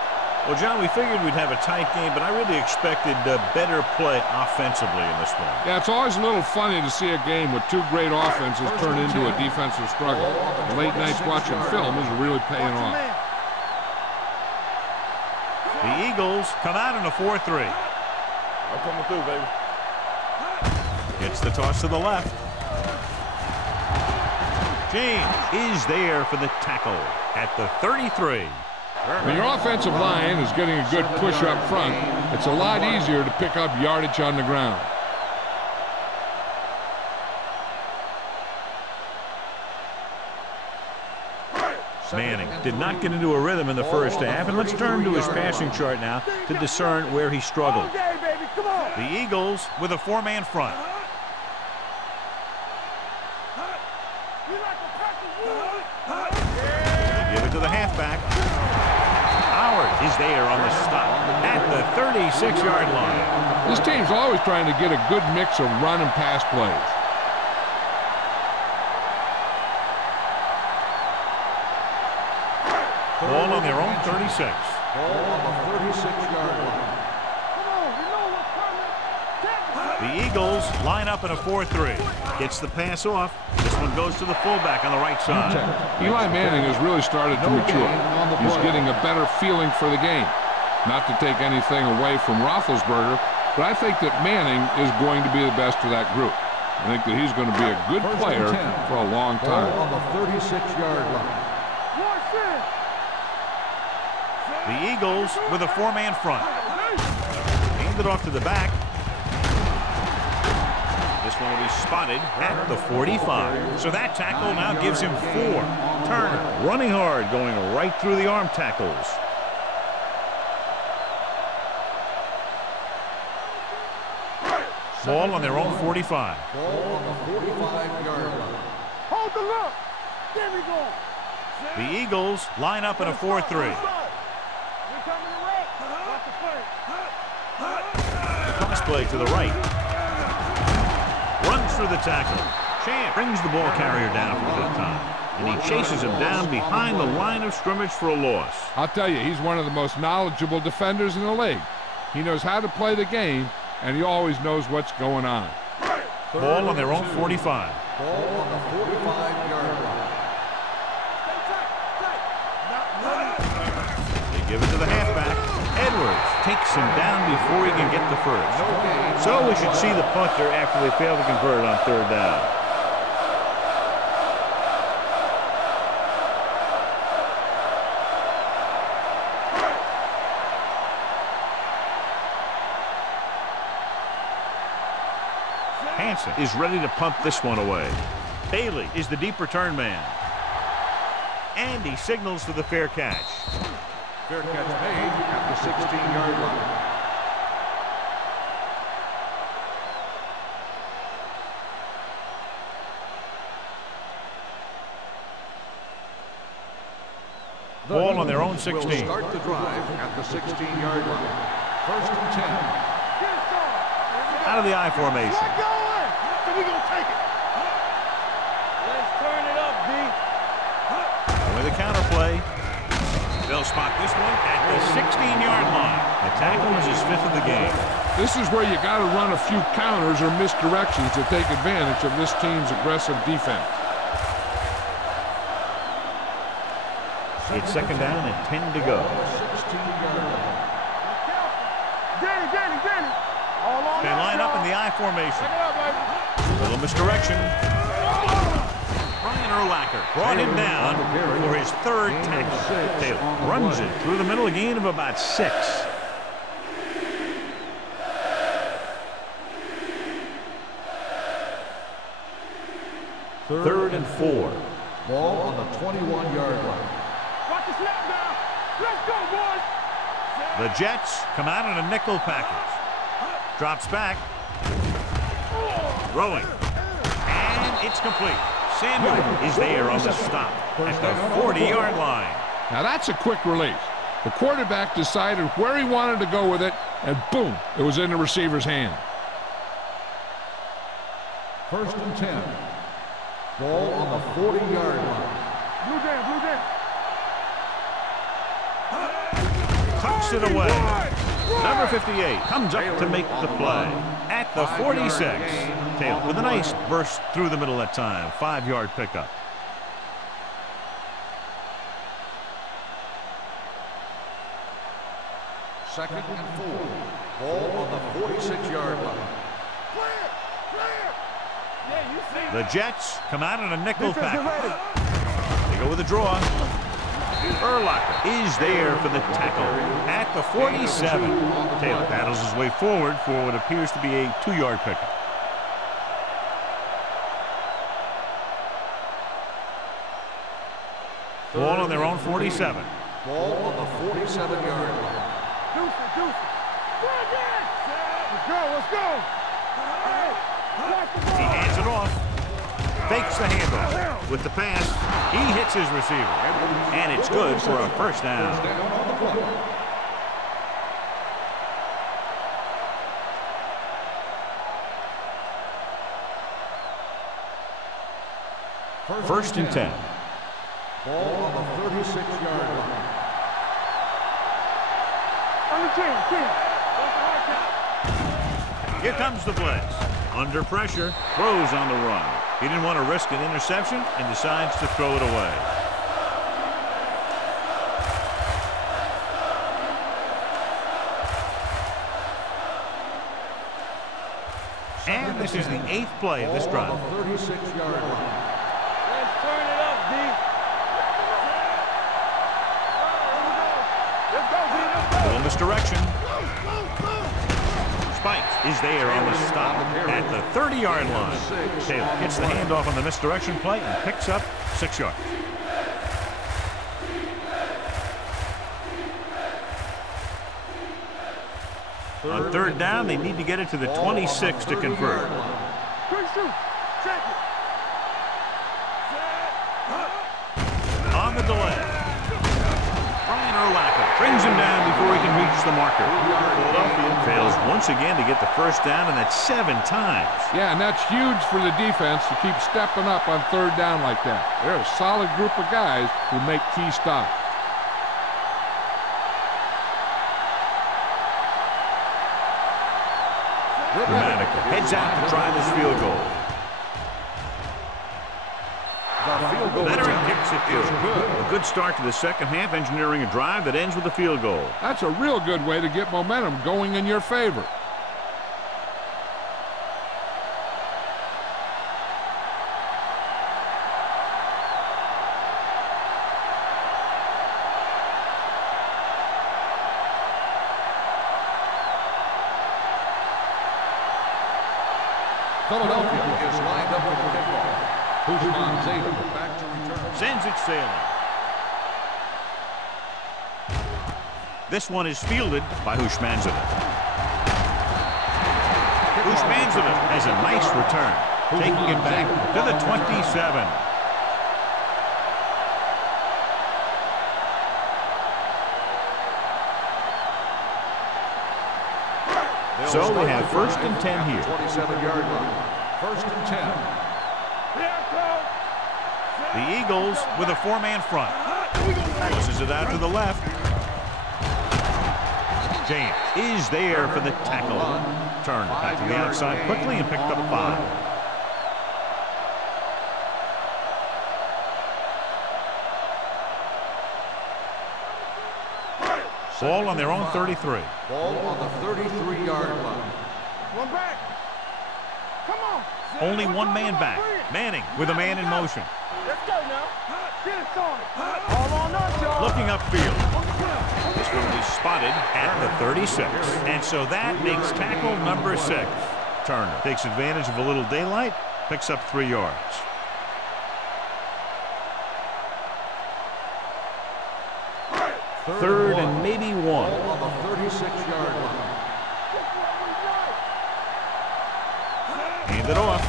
Well, John, we figured we'd have a tight game, but I really expected better play offensively in this one. Yeah, it's always a little funny to see a game with two great offenses turn into a defensive struggle. Late nights watching film is really paying off. The Eagles come out in a 4-3. I'm coming through, baby. Gets the toss to the left. James is there for the tackle at the 33. When your offensive line is getting a good push up front, it's a lot easier to pick up yardage on the ground. Manning did not get into a rhythm in the first half, and let's turn to his passing chart now to discern where he struggled. The Eagles with a 4-man front. They give it to the halfback. Howard is there on the stop at the 36-yard line. This team's always trying to get a good mix of run and pass plays. Ball on their own 36. Ball on the 36-yard line. The Eagles line up in a 4-3. Gets the pass off. This one goes to the fullback on the right side. Eli Manning has really started to mature. He's getting a better feeling for the game. Not to take anything away from Roethlisberger, but I think that Manning is going to be the best of that group. I think that he's going to be a good player for a long time. Ball on the 36-yard line. The Eagles with a 4-man front. Handed off to the back. This one will be spotted at the 45. So that tackle now gives him 4. Turner running hard, going right through the arm tackles. Ball on their own 45. Ball on the 45-yard line. Hold the look. There we go. The Eagles line up in a 4-3. Cross play to the right. Runs through the tackle. Champ brings the ball carrier down for the time. And he chases him down behind the line of scrimmage for a loss. I'll tell you, he's one of the most knowledgeable defenders in the league. He knows how to play the game, and he always knows what's going on. Ball on their own 45. Ball on the 45-yard line. They give it to the halfback. Edwards takes him down before he can get the first. So we should see the punter after they fail to convert on 3rd down. Hansen is ready to punt this one away. Bailey is the deep return man. And he signals for the fair catch. Fair catch made at the 16-yard line. Ball on their own 16. Will start the drive at the 16-yard line. 1st and 10. Out of the I formation. We gonna take it. Let's turn it up, D. With a counter play. They'll spot this one at the 16-yard line. The tackle is his 5th of the game. This is where you got to run a few counters or misdirections to take advantage of this team's aggressive defense. It's 2nd down and 10 to go. Danny. They line up in the I formation. Little misdirection. Brian Urlacher brought him down for his third tackle. Taylor runs it through the middle, a gain of about 6. Third and 4. Ball on the 21-yard line. Watch the snap now. Let's go, boys. The Jets come out in a nickel package. Drops back. Throwing. And it's complete. Samuel is there on the stop at the 40-yard line. Now that's a quick release. The quarterback decided where he wanted to go with it, and boom, it was in the receiver's hand. First and 10. Ball on the 40-yard line. Blue down, blue down. Tucks it away. Number 58 comes up to make the play at the 46. Taylor with a nice burst through the middle that time. 5-yard pickup. Second and 4. Ball on the 46-yard line. The Jets come out in a nickel package. They go with a draw. Urlacher is there for the tackle at the 47. Taylor paddles his way forward for what appears to be a 2-yard pickup. Ball on their own 47. Ball on the 47-yard line. Deuce. Let's go. He hands it off. Fakes the handoff. With the pass, he hits his receiver. And it's good for a first down. First and 10. Ball on the 36-yard line. On the 10. Here comes the blitz. Under pressure, throws on the run. He didn't want to risk an interception and decides to throw it away. And this is the 8th play of this drive. 36-yard line. Let's turn it up, D. Let's go, D. Full misdirection. Spike is there on the stop at the 30-yard line. Taylor gets the handoff on the misdirection play and picks up 6 yards. On third down, they need to get it to the 26 to convert. Quick shoot. Check it. On the delay. Urlacher brings him down before he can reach the marker. Philadelphia fails once again to get the first down, and that's 7 times. Yeah, and that's huge for the defense to keep stepping up on third down like that. They're a solid group of guys who make key stops. Dramatica heads out to try this field goal. Veteran kicks it through. A good start to the second half, engineering a drive that ends with a field goal. That's a real good way to get momentum going in your favor. Philadelphia is lined up for the kickoff. Back to return. Sends it sailing. This one is fielded by Hushmanzadeh. Hushmanzadeh has a nice return, taking it back to the 27. So we have first and 10 here. 27-yard line. First and 10. The Eagles with a 4-man front. Pushes it out to the left. James is there for the tackle. Turned back to the outside quickly and picked up 5. Ball on their own 33. Ball on the 33-yard line. One back. Come on. Only one man back. Manning with a man in motion. Let's go now. Get it started. All on us, y'all. Looking upfield. This one will be spotted at the 36. And so that makes tackle number 6. Turner takes advantage of a little daylight, picks up 3 yards. Third and maybe 1. On the 36-yard line. Hand it off.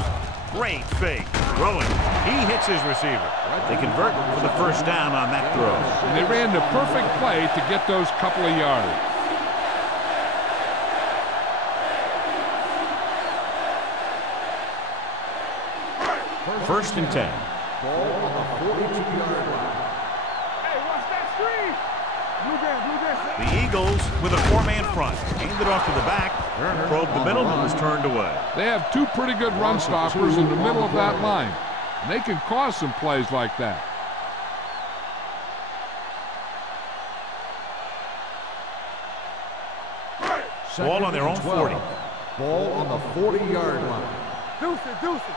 Great fake. Throwing. He hits his receiver. They convert for the first down on that throw. And they ran the perfect play to get those couple of yards. First and 10. Ball on the 42-yard line. Hey, watch that screen. Blue Jam, Blue Jam. The Eagles with a 4-man front. Handed off to the back. Probed the middle and was turned away. They have 2 pretty good run stoppers in the middle of that line. And they can cause some plays like that. Ball on their own 40. Ball on the 40-yard line. Deuce it, deuce it.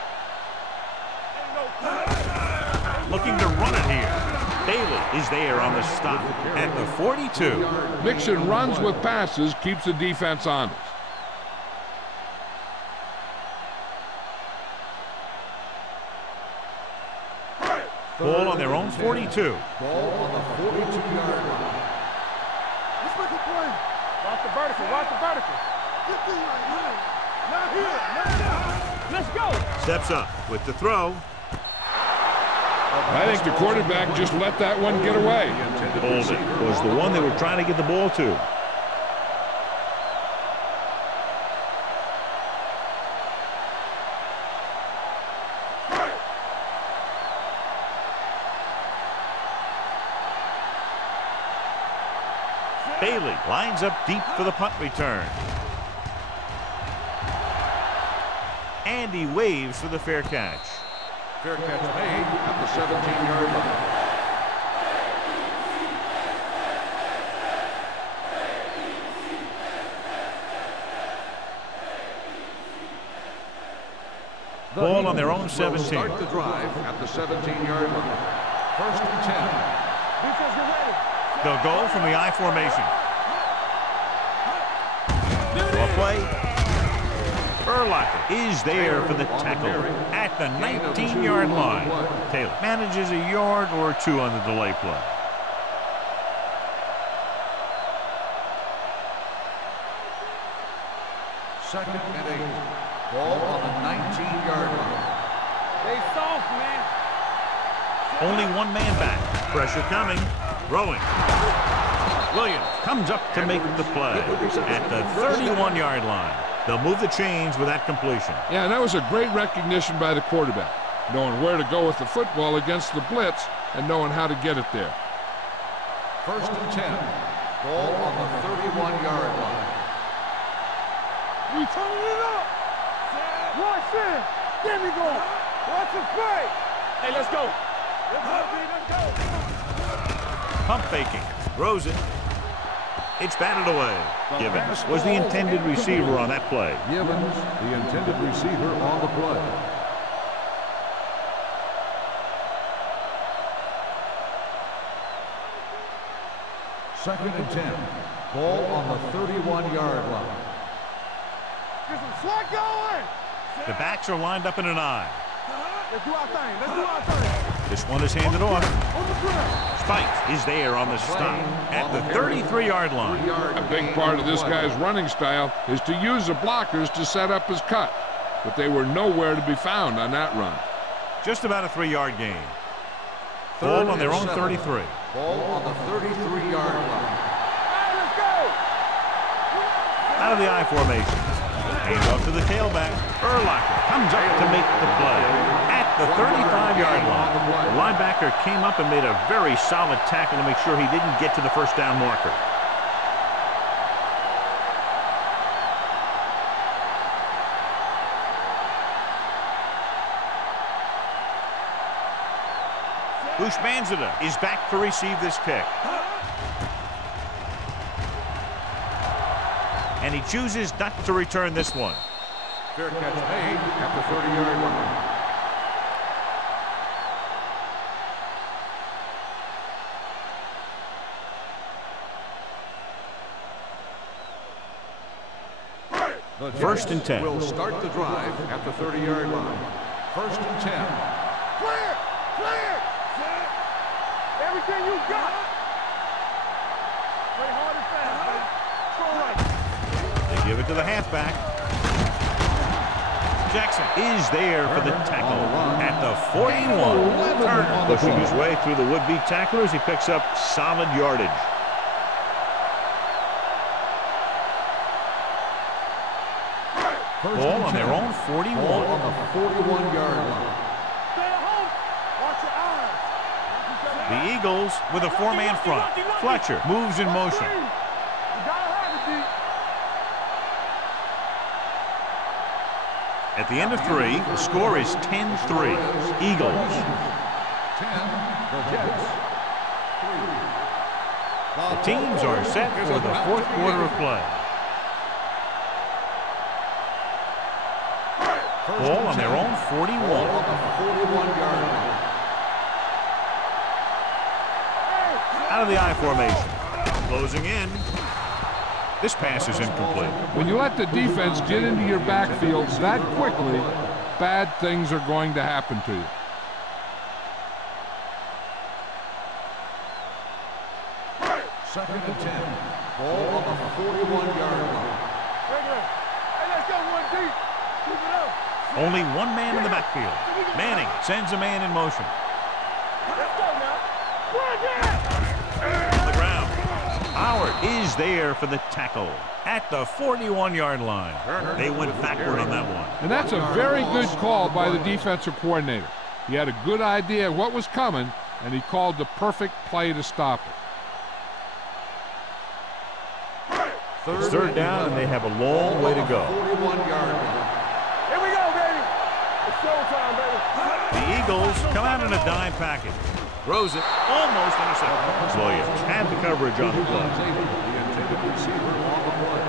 Looking to run it here. Bailey is there on the stop at the 42. Mixing runs with passes keeps the defense honest. Ball on their own 42. Ball on the 42-yard line. Let's make a play. Watch the vertical, watch the vertical. Get through right here. Not here, not now. Let's go. Steps up with the throw. I think the quarterback just let that one get away. Holding was the one they were trying to get the ball to. Bailey lines up deep for the punt return. And he waves for the fair catch. Fair catch made at the 17-yard line. Ball on their own Will 17. start the drive at the 17-yard line. First and 10. Defense, get ready. They'll go from the I formation. Ball play. Urlacher is there for the tackle at the 19-yard line. Taylor manages a yard or 2 on the delay play. Second and 8. Ball on the 19-yard line. They soft, man. Only 1 man back. Pressure coming. Throwing. Williams comes up to make the play at the 31-yard line. They'll move the chains with that completion. Yeah, and that was a great recognition by the quarterback, knowing where to go with the football against the blitz and knowing how to get it there. First and 10. Ball on the 31-yard line. We turning it up. Watch it. Get me going. Watch it play. Hey, let's go. Let's go. Pump faking. Throws it. It's batted away. Gibbons was the intended receiver on that play. Gibbons, the intended receiver on the play. Second and 10. Ball on the 31-yard line. Get some slack going. The backs are lined up in an I. Let's do our thing. Let's do our thing. This one is handed off. On the ground. Spike is there on the stop at the 33-yard line. A big part of this guy's running style is to use the blockers to set up his cut, but they were nowhere to be found on that run. Just about a 3-yard gain. Ball on their own 33. Ball on the 33-yard line. Hey, let's go. Out of the I formation. Hands off to the tailback. Urlacher comes up to make the play at the 35-yard line. The linebacker came up and made a very solid tackle to make sure he didn't get to the first down marker. Bushmanzada is back to receive this kick. And he chooses not to return this one. Fair catch made at the 30-yard line. The First and 10. Will start the drive at the 30-yard line. First and 10. Clear! Clear! Everything you got! Play hard and fast, baby. Throw right. They give it to the halfback. Jackson is there for the tackle at the 41. Turner pushing his way through the would-be tacklers. He picks up solid yardage. Ball on their own 41. Ball on the 41-yard line. Stay at home. Watch your eyes. The Eagles with a four-man front. Fletcher moves in motion. You gotta have it, D. At the end of 3, the score is 10-3. Eagles. 10, the Jets. 3. The teams are set for the fourth quarter of play. Ball on their own 41. Ball on the 41-yard line. Out of the I formation. Closing in. This pass is incomplete. When you let the defense get into your backfield that quickly, bad things are going to happen to you. Second and 10. Ball on the 41-yard line. Hey, let's go one deep. Keep it up. Only one man in the backfield. Manning sends a man in motion. Let's go now. Run down. On the ground. Howard is there for the tackle at the 41-yard line. They went backward on that one. And that's a very good call by the defensive coordinator. He had a good idea of what was coming, and he called the perfect play to stop it. It's third down, and they have a long way to go. 41-yard line. Here we go, baby. It's showtime, baby. The Eagles come out in a dime package. Throws it, almost intercepted. Williams had the coverage on the play. The intended receiver on the play.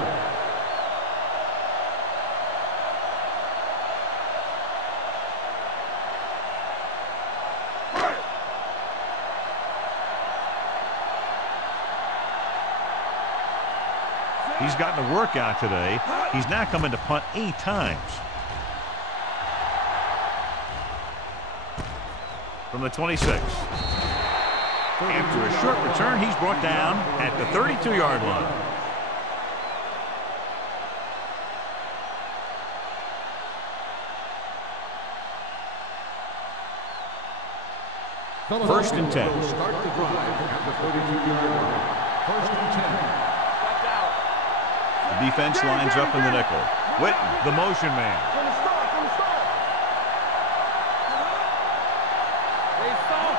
He's gotten a workout today. He's now coming to punt 8 times. From the 26. After a short return, he's brought down at the 32-yard line. First and 10. Will start the drive at the 32-yard line. First and 10. The defense lines up in the nickel. Witten, the motion man. From the start, from the start. They stop.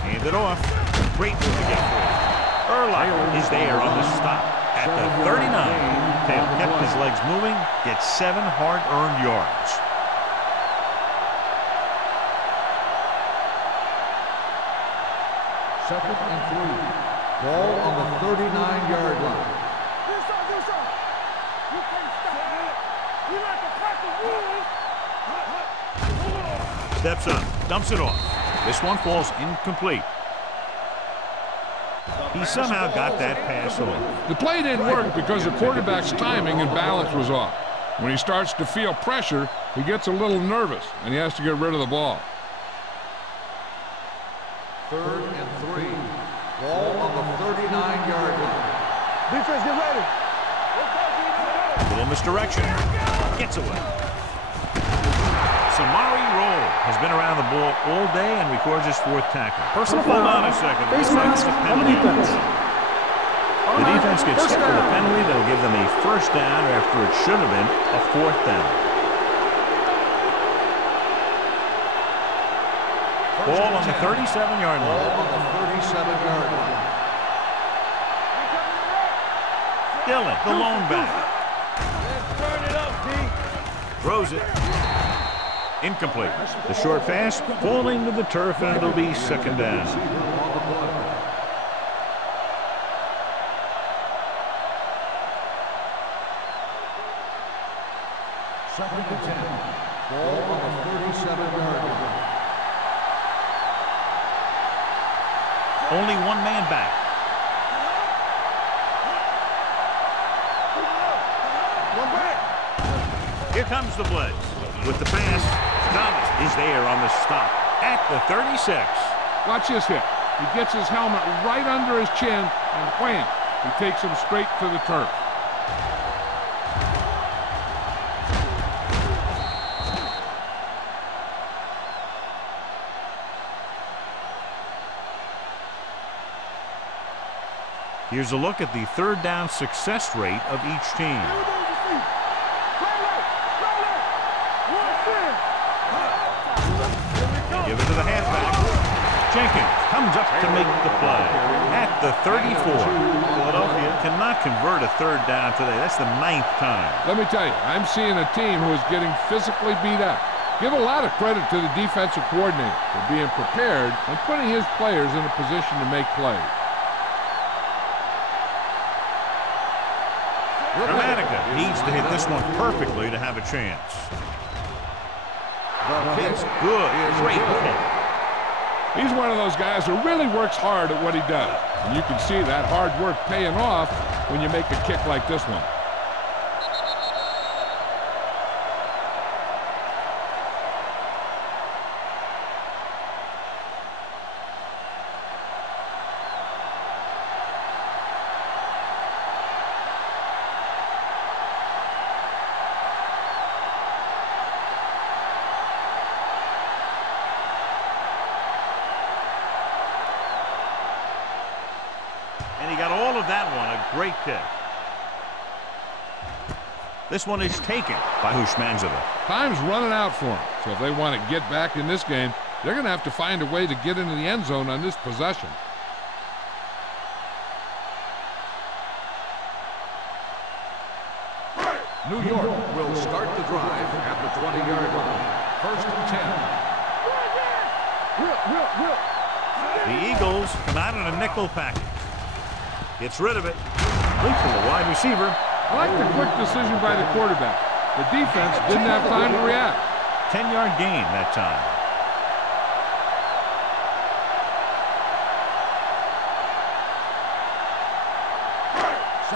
Hand it off. Great move to get through. Urlacher is there on the stop at the 39. Taylor kept his legs moving, gets 7 hard-earned yards. Second and 3. Ball on the 39-yard line. Do something. You can't stop, man. You like the pack of wolves. Steps up, dumps it off. This one falls incomplete. He somehow got that pass off. The play didn't work because the quarterback's timing and balance was off. When he starts to feel pressure, he gets a little nervous, and he has to get rid of the ball. Third and 3. Ball on the 39-yard line. Defense, get ready. Little misdirection. Gets away. Samari Roll has been around the ball all day and records his 4th tackle. Personal Hold foul. on a second. Face Looks like mask it's a on the penalty. defense. The defense gets hit with a penalty that'll give them a first down after it should have been a 4th down. Ball on the 37-yard line. Ball on the 37-yard line. Dillon, the lone back. Let's turn it up, D. Throws it. Incomplete. The short pass falling to the turf, and it'll be second down. Second and 10. Ball on the 37-yard line. Only one man back. One back. Here comes the blitz. With the pass, Thomas is there on the stop at the 36. Watch this hit. He gets his helmet right under his chin, and wham, he takes him straight to the turf. Here's a look at the third down success rate of each team. Give it to the halfback. Jenkins comes up to make the play at the 34. Philadelphia cannot convert a third down today. That's the 9th time. Let me tell you, I'm seeing a team who is getting physically beat up. Give a lot of credit to the defensive coordinator for being prepared and putting his players in a position to make plays. Dramatica needs to hit this one perfectly to have a chance. It's good. Great hit. He's one of those guys who really works hard at what he does. And you can see that hard work paying off when you make a kick like this one. And he got all of that one. A great kick. This one is taken by Hushmanzada. Time's running out for him. So if they want to get back in this game, they're going to have to find a way to get into the end zone on this possession. New York will start the drive at the 20-yard line. First and 10. The Eagles come out in a nickel package. Gets rid of it. Leap from the wide receiver. I like the quick decision by the quarterback. The defense didn't have time to react. 10-yard gain that time.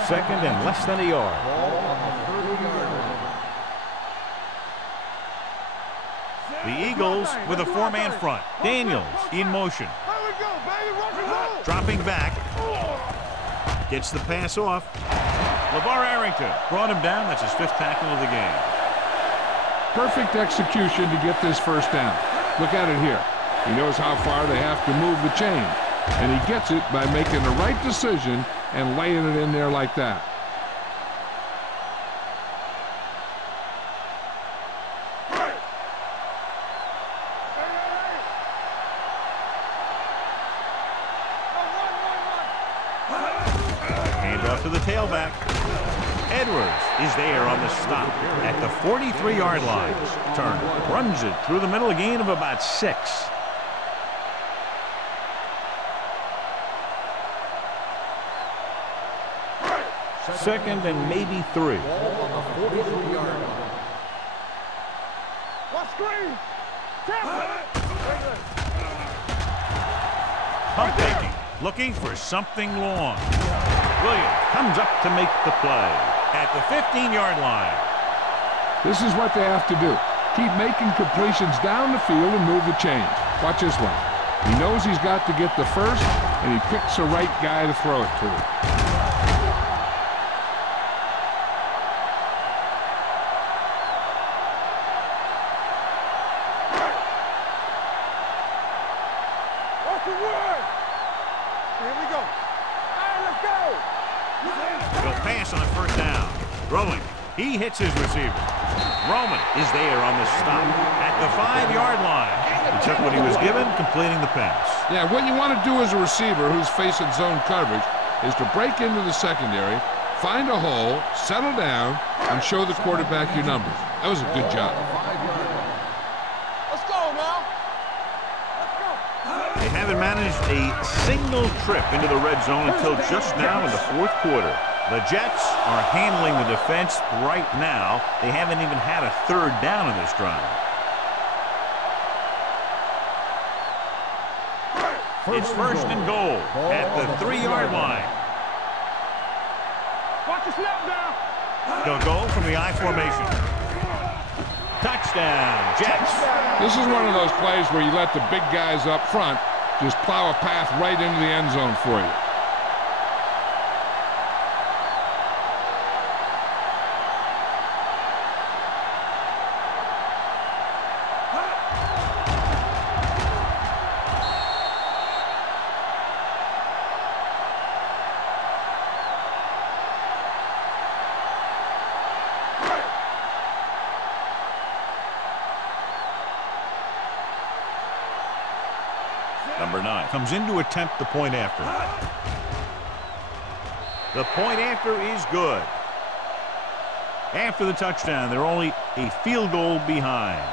Second and less than a yard. The Eagles with a four-man front. Daniels in motion. Dropping back. Gets the pass off. LeVar Arrington brought him down. That's his 5th tackle of the game. Perfect execution to get this first down. Look at it here. He knows how far they have to move the chain. And he gets it by making the right decision and laying it in there like that. To the tailback. Edwards is there on the stop at the 43-yard line. Turner runs it through the middle, a gain of about 6. Second and maybe 3. Pump faking, looking for something long. Williams comes up to make the play at the 15-yard line. This is what they have to do. Keep making completions down the field and move the chains. Watch this one. He knows he's got to get the first, and he picks the right guy to throw it to. What's the word? Here we go. Go pass on first down. Throwing. He hits his receiver. Roman is there on the stop at the 5-yard line. He took what he was given, completing the pass. Yeah, what you want to do as a receiver who's facing zone coverage is to break into the secondary, find a hole, settle down, and show the quarterback your numbers. That was a good job. Let's go now. They haven't managed a single trip into the red zone until just now in the 4th quarter. The Jets are handling the defense right now. They haven't even had a third down in this drive. It's first and goal at the 3-yard line. Watch the snap now. They'll go from the I formation. Touchdown, Jets. This is one of those plays where you let the big guys up front just plow a path right into the end zone for you. Number 9 comes in to attempt the point after. The point after is good. After the touchdown, they're only a field goal behind.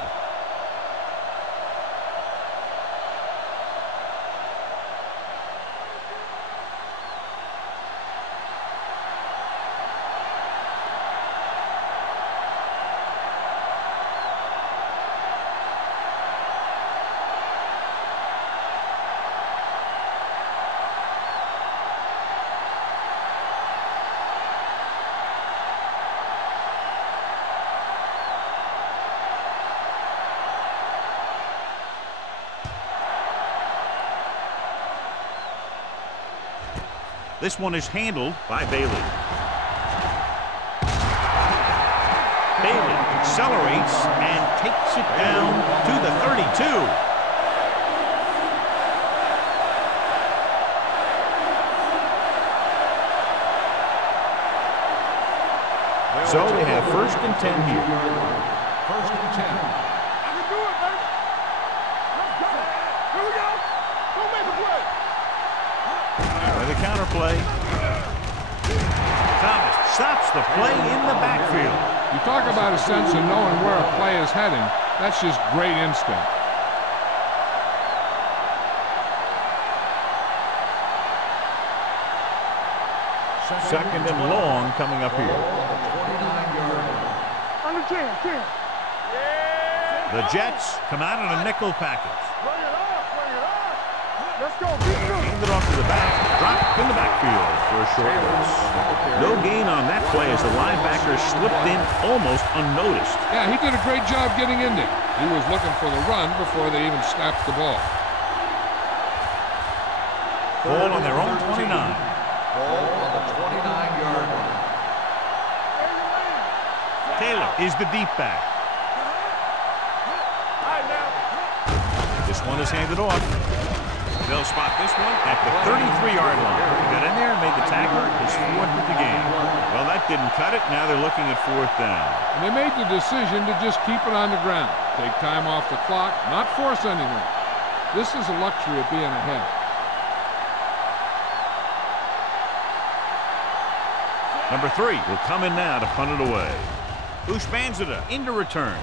This one is handled by Bailey. Bailey accelerates and takes it down to the 32. So they have 1st and 10 here. 1st and 10. I can do it, baby. Let's go. Here we go. Go make a play. With a counter play. Thomas stops the play in the backfield. You talk about a sense of knowing where a play is heading. That's just great instinct. Second and long coming up here. 29-yard line. On the 10. The Jets come out in a nickel package. Bring it on. Let's go. Keep it. Hand it off to the back. Drop in the backfield for a short loss. No gain on that play as the linebacker slipped in almost unnoticed. Yeah, he did a great job getting in there. He was looking for the run before they even snapped the ball. Ball on their own 29. Ball on the 29-yard line. Taylor is the deep back. This one is handed off. They'll spot this one at the 33-yard line. He got in there and made the tackle his 4th of the game. Well, that didn't cut it. Now they're looking at 4th down. And they made the decision to just keep it on the ground. Take time off the clock, not force anything. This is a luxury of being ahead. Number 3 will come in now to punt it away. Ushmanzada into return.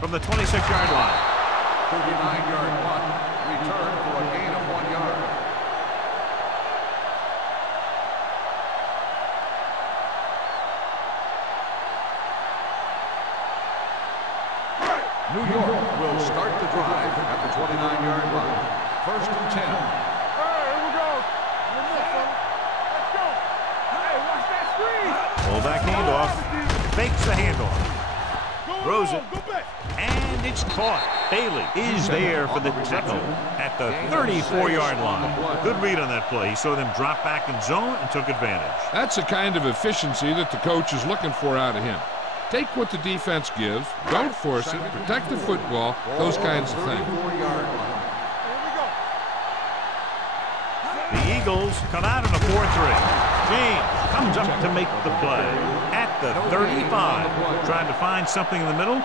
From the 26-yard line. 39-yard punt. Return for a gain of 1 yard. New York will start the drive at the 29-yard line. 1st and 10. All right, here we go. Let's go. Hey, watch that screen. Pull back handoff. Fakes the handoff. Throws it. Go back. And it's caught. Bailey is there for the tackle at the 34-yard line. Good read on that play. He saw them drop back in zone and took advantage. That's the kind of efficiency that the coach is looking for out of him. Take what the defense gives, don't force it, protect the football, those kinds of things. 34-yard line. Here we go. The Eagles come out in a 4-3. James comes up to make the play at the 35. Trying to find something in the middle.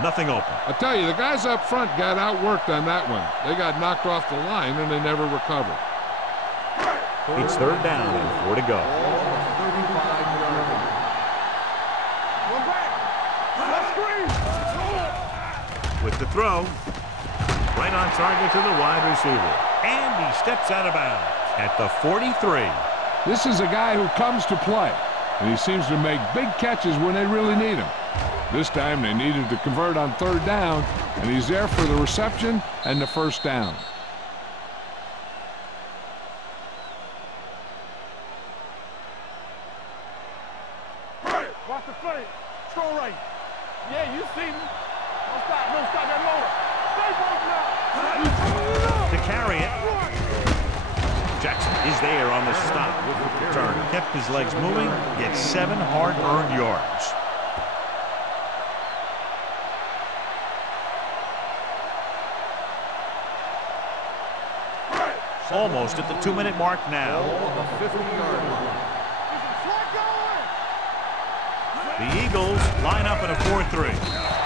Nothing open. I tell you, the guys up front got outworked on that one. They got knocked off the line and they never recovered. It's 3rd down and 4 to go. Ball on the 35-yard line. Go back. Let's screen. With the throw, right on target to the wide receiver. And he steps out of bounds at the 43. This is a guy who comes to play, and he seems to make big catches when they really need him. This time they needed to convert on 3rd down, and he's there for the reception and the 1st down. Watch the play. is there on the stop with the return. Kept his legs moving, gets 7 hard-earned yards. Almost at the 2-minute mark now. The 50-yard line. The Eagles line up in a 4-3.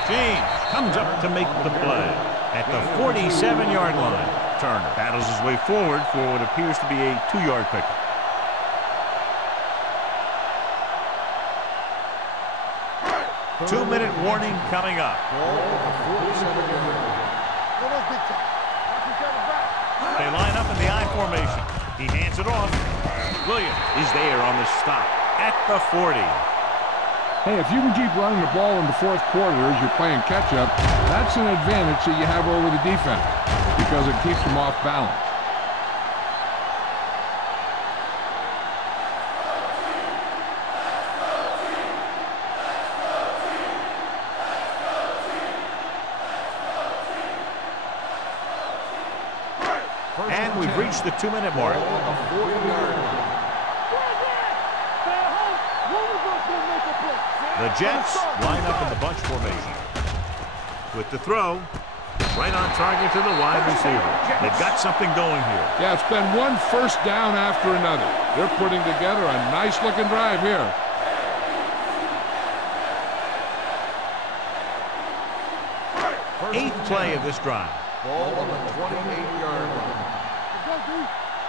James comes up to make the play at the 47-yard line. Turner battles his way forward for what appears to be a 2-yard pickup. Two-minute warning coming up. They line up in the I formation. He hands it off. Williams is there on the stop at the 40. Hey, if you can keep running the ball in the fourth quarter as you're playing catch-up, that's an advantage that you have over the defense because it keeps them off balance. And we've reached the 2-minute mark. The Jets line up in the bunch formation. With the throw, right on target to the wide receiver. They've got something going here. Yeah, it's been one first down after another. They're putting together a nice-looking drive here. Eighth play of this drive. Ball on the 28-yard line.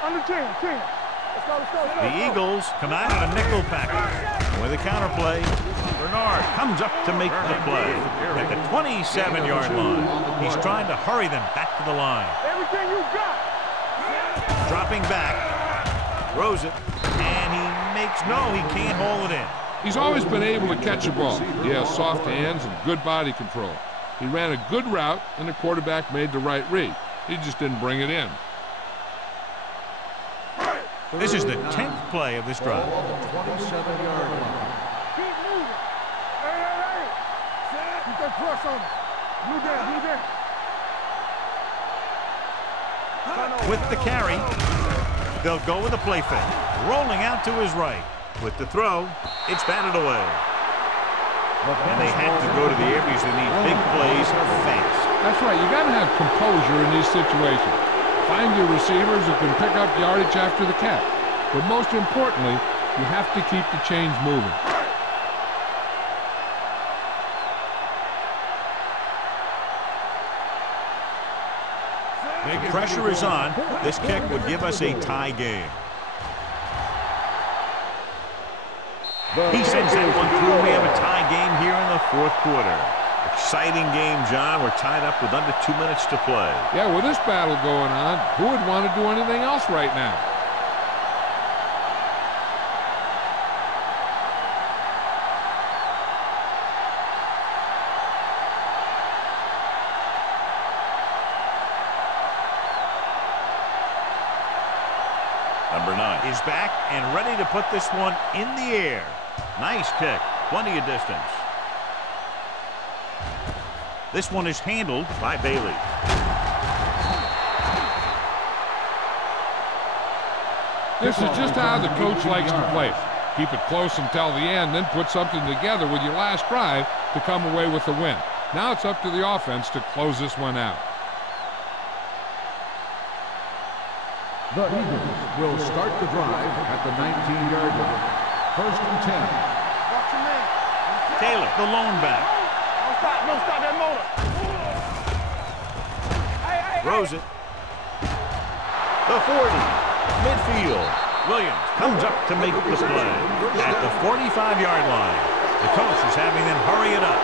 Under 10. Let's go. The Eagles come out in a nickel package. With a counterplay, Bernard comes up to make the play at the 27-yard line. He's trying to hurry them back to the line. Everything you got. Dropping back, throws it, and he can't haul it in. He's always been able to catch a ball. He has soft hands and good body control. He ran a good route, and the quarterback made the right read. He just didn't bring it in. This is the 10th play of this drive. Ball on the 27-yard line. Keep moving. Hey. Keep that press on him. Blue down. With the carry, they'll go with a play fake. Rolling out to his right. With the throw, it's batted away. And they have to go to the areas that need big plays fast. That's right. You got to have composure in these situations. Find your receivers who can pick up yardage after the catch. But most importantly, you have to keep the chains moving. The pressure is on. This kick would give us a tie game. He sends that one through. We have a tie game here in the fourth quarter. Exciting game, John. We're tied up with under 2 minutes to play. Yeah, with this battle going on, who would want to do anything else right now? Number 9 is back and ready to put this one in the air. Nice kick. Plenty of distance. This one is handled by Bailey. This is just how the coach likes to play it. Keep it close until the end, then put something together with your last drive to come away with the win. Now it's up to the offense to close this one out. The Eagles will start the drive at the 19-yard line. 1st and 10. Watch your man. Taylor, the lone back. Don't stop that motor. Throws it. The 40. Midfield. Williams comes up to make the play at the 45-yard line. The coach is having them hurry it up.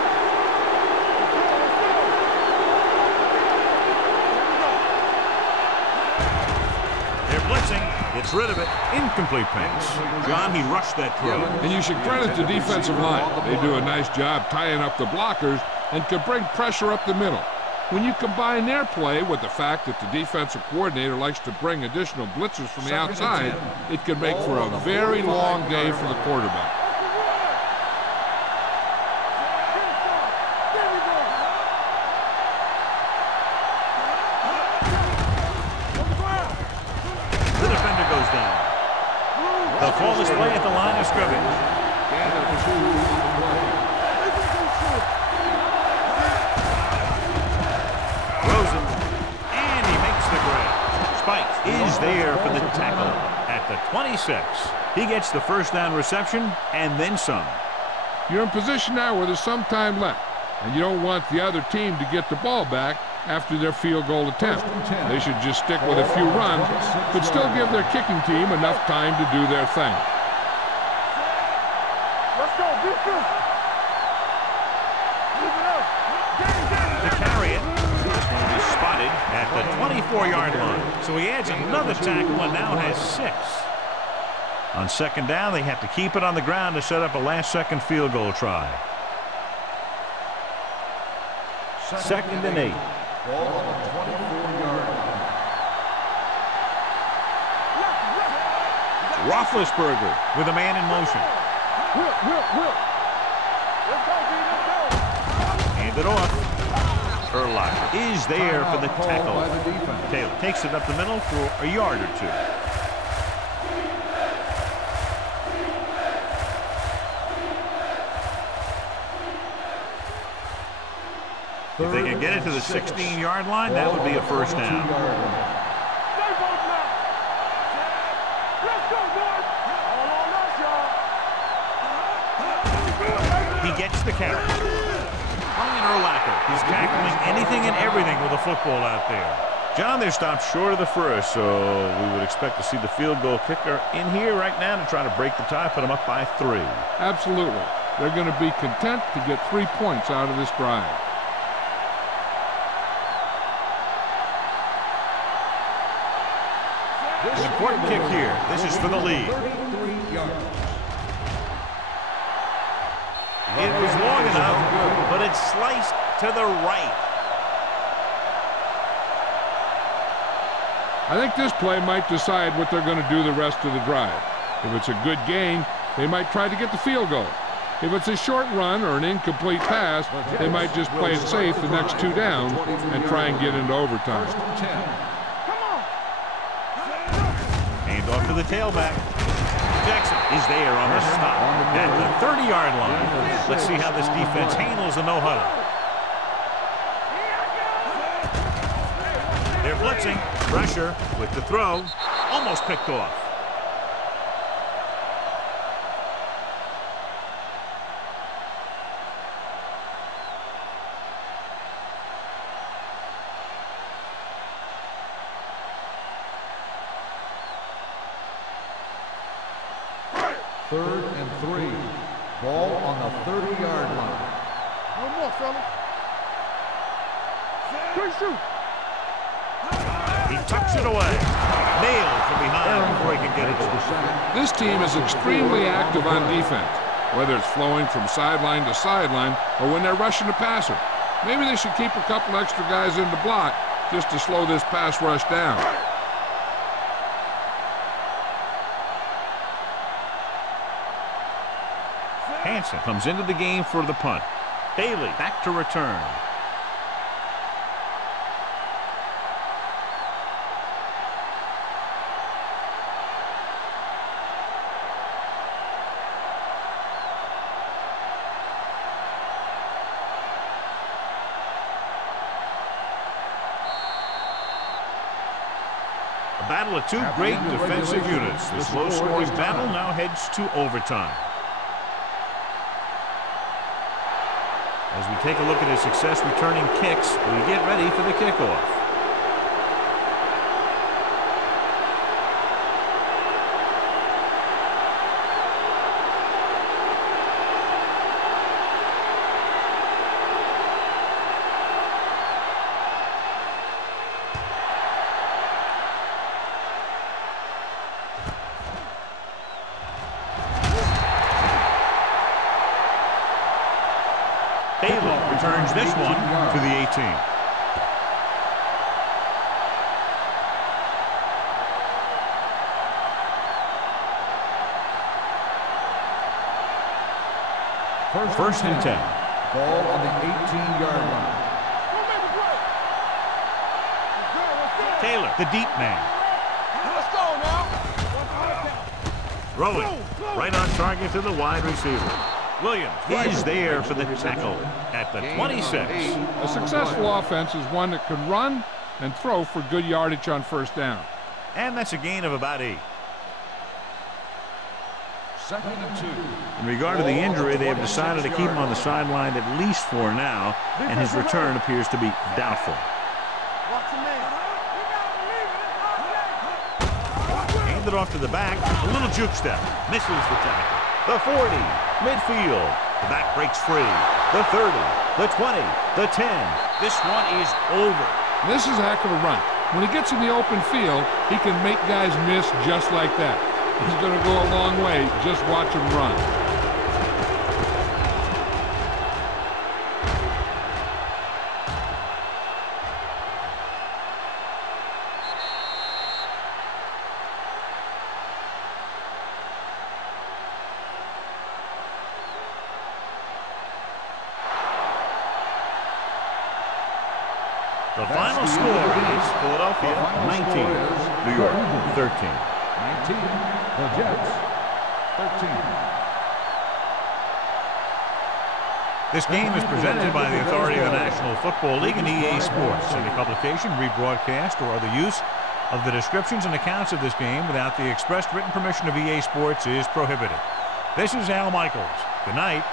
They're blitzing. Gets rid of it. Incomplete pass. John, he rushed that throw. And you should credit the defensive line. They do a nice job tying up the blockers and can bring pressure up the middle. When you combine their play with the fact that the defensive coordinator likes to bring additional blitzers from the outside, it can make for a very long day for the quarterback. The defender goes down. They'll call this play at the line of scrimmage. Gain of 2 on the play. Throws it, and he makes the grab. Spikes is there for the tackle at the 26. He gets the first down reception and then some. You're in position now where there's some time left, and you don't want the other team to get the ball back after their field goal attempt. They should just stick with a few runs, but still give their kicking team enough time to do their thing. Let's go, defense. Move it up. To carry it, this one is spotted at the 24-yard line. So he adds another tackle and now has 6. On second down, they have to keep it on the ground to set up a last-second field goal try. Second and 8. Ball on the 24-yard line. Roethlisberger with a man in motion. Whip. Let's go, D. Let's go. Hand it off. Urlacher is there for the tackle. By the defense. Taylor takes it up the middle for a yard or 2. If they can get it to the 16-yard line, that would be a first down. Stay both now. Let's go, boys. All on us, y'all. He gets the carry. Brian Urlacher is tackling anything and everything with a football out there. John, they're stopped short of the first, so we would expect to see the field goal kicker in here right now to try to break the tie, put them up by 3. Absolutely. They're going to be content to get 3 points out of this drive. An important kick here. This is for the lead. 33 yards. It was long enough, but it's sliced to the right. I think this play might decide what they're going to do the rest of the drive. If it's a good gain, they might try to get the field goal. If it's a short run or an incomplete pass, they might just play it safe the next 2 downs and try and get into overtime. Off to the tailback. Jackson is there on the stop at the 30-yard line. Let's see how this defense handles the no-huddle. They're blitzing. Pressure with the throw. Almost picked off. Third and 3. Ball on the 30-yard line. One more, fellas. Quick shoot. He tucks it away. Nailed from behind before he can get it to the center. This team is extremely active on defense, whether it's flowing from sideline to sideline or when they're rushing the passer. Maybe they should keep a couple extra guys in the block just to slow this pass rush down. Hansen comes into the game for the punt. Bailey back to return. A battle of 2 great defensive units. This low-scoring battle now heads to overtime. As we take a look at his success returning kicks, we get ready for the kickoff. Bailey returns this one to the 18. First and 10. Ball on the 18-yard line. Taylor, the deep man. Let's go now. Throwing right on target to the wide receiver. Williams is there for the tackle at the 26. A successful offense is one that can run and throw for good yardage on first down. And that's a gain of about 8. 2nd and 2. In regard to the injury, they have decided to keep him on the sideline at least for now, and his return appears to be doubtful. Handed off to the back, a little juke step, misses the tackle. The 40, midfield. The back breaks free. The 30, the 20, the 10. This one is over. This is a heck of a run. When he gets in the open field, he can make guys miss just like that. He's going to go a long way. Just watch him run. The final score is Philadelphia 19, New York 13. 19, the Jets, 13. This game is presented by the authority of the National Football League and EA Sports. Any publication, rebroadcast, or other use of the descriptions and accounts of this game without the expressed written permission of EA Sports is prohibited. This is Al Michaels. Good night.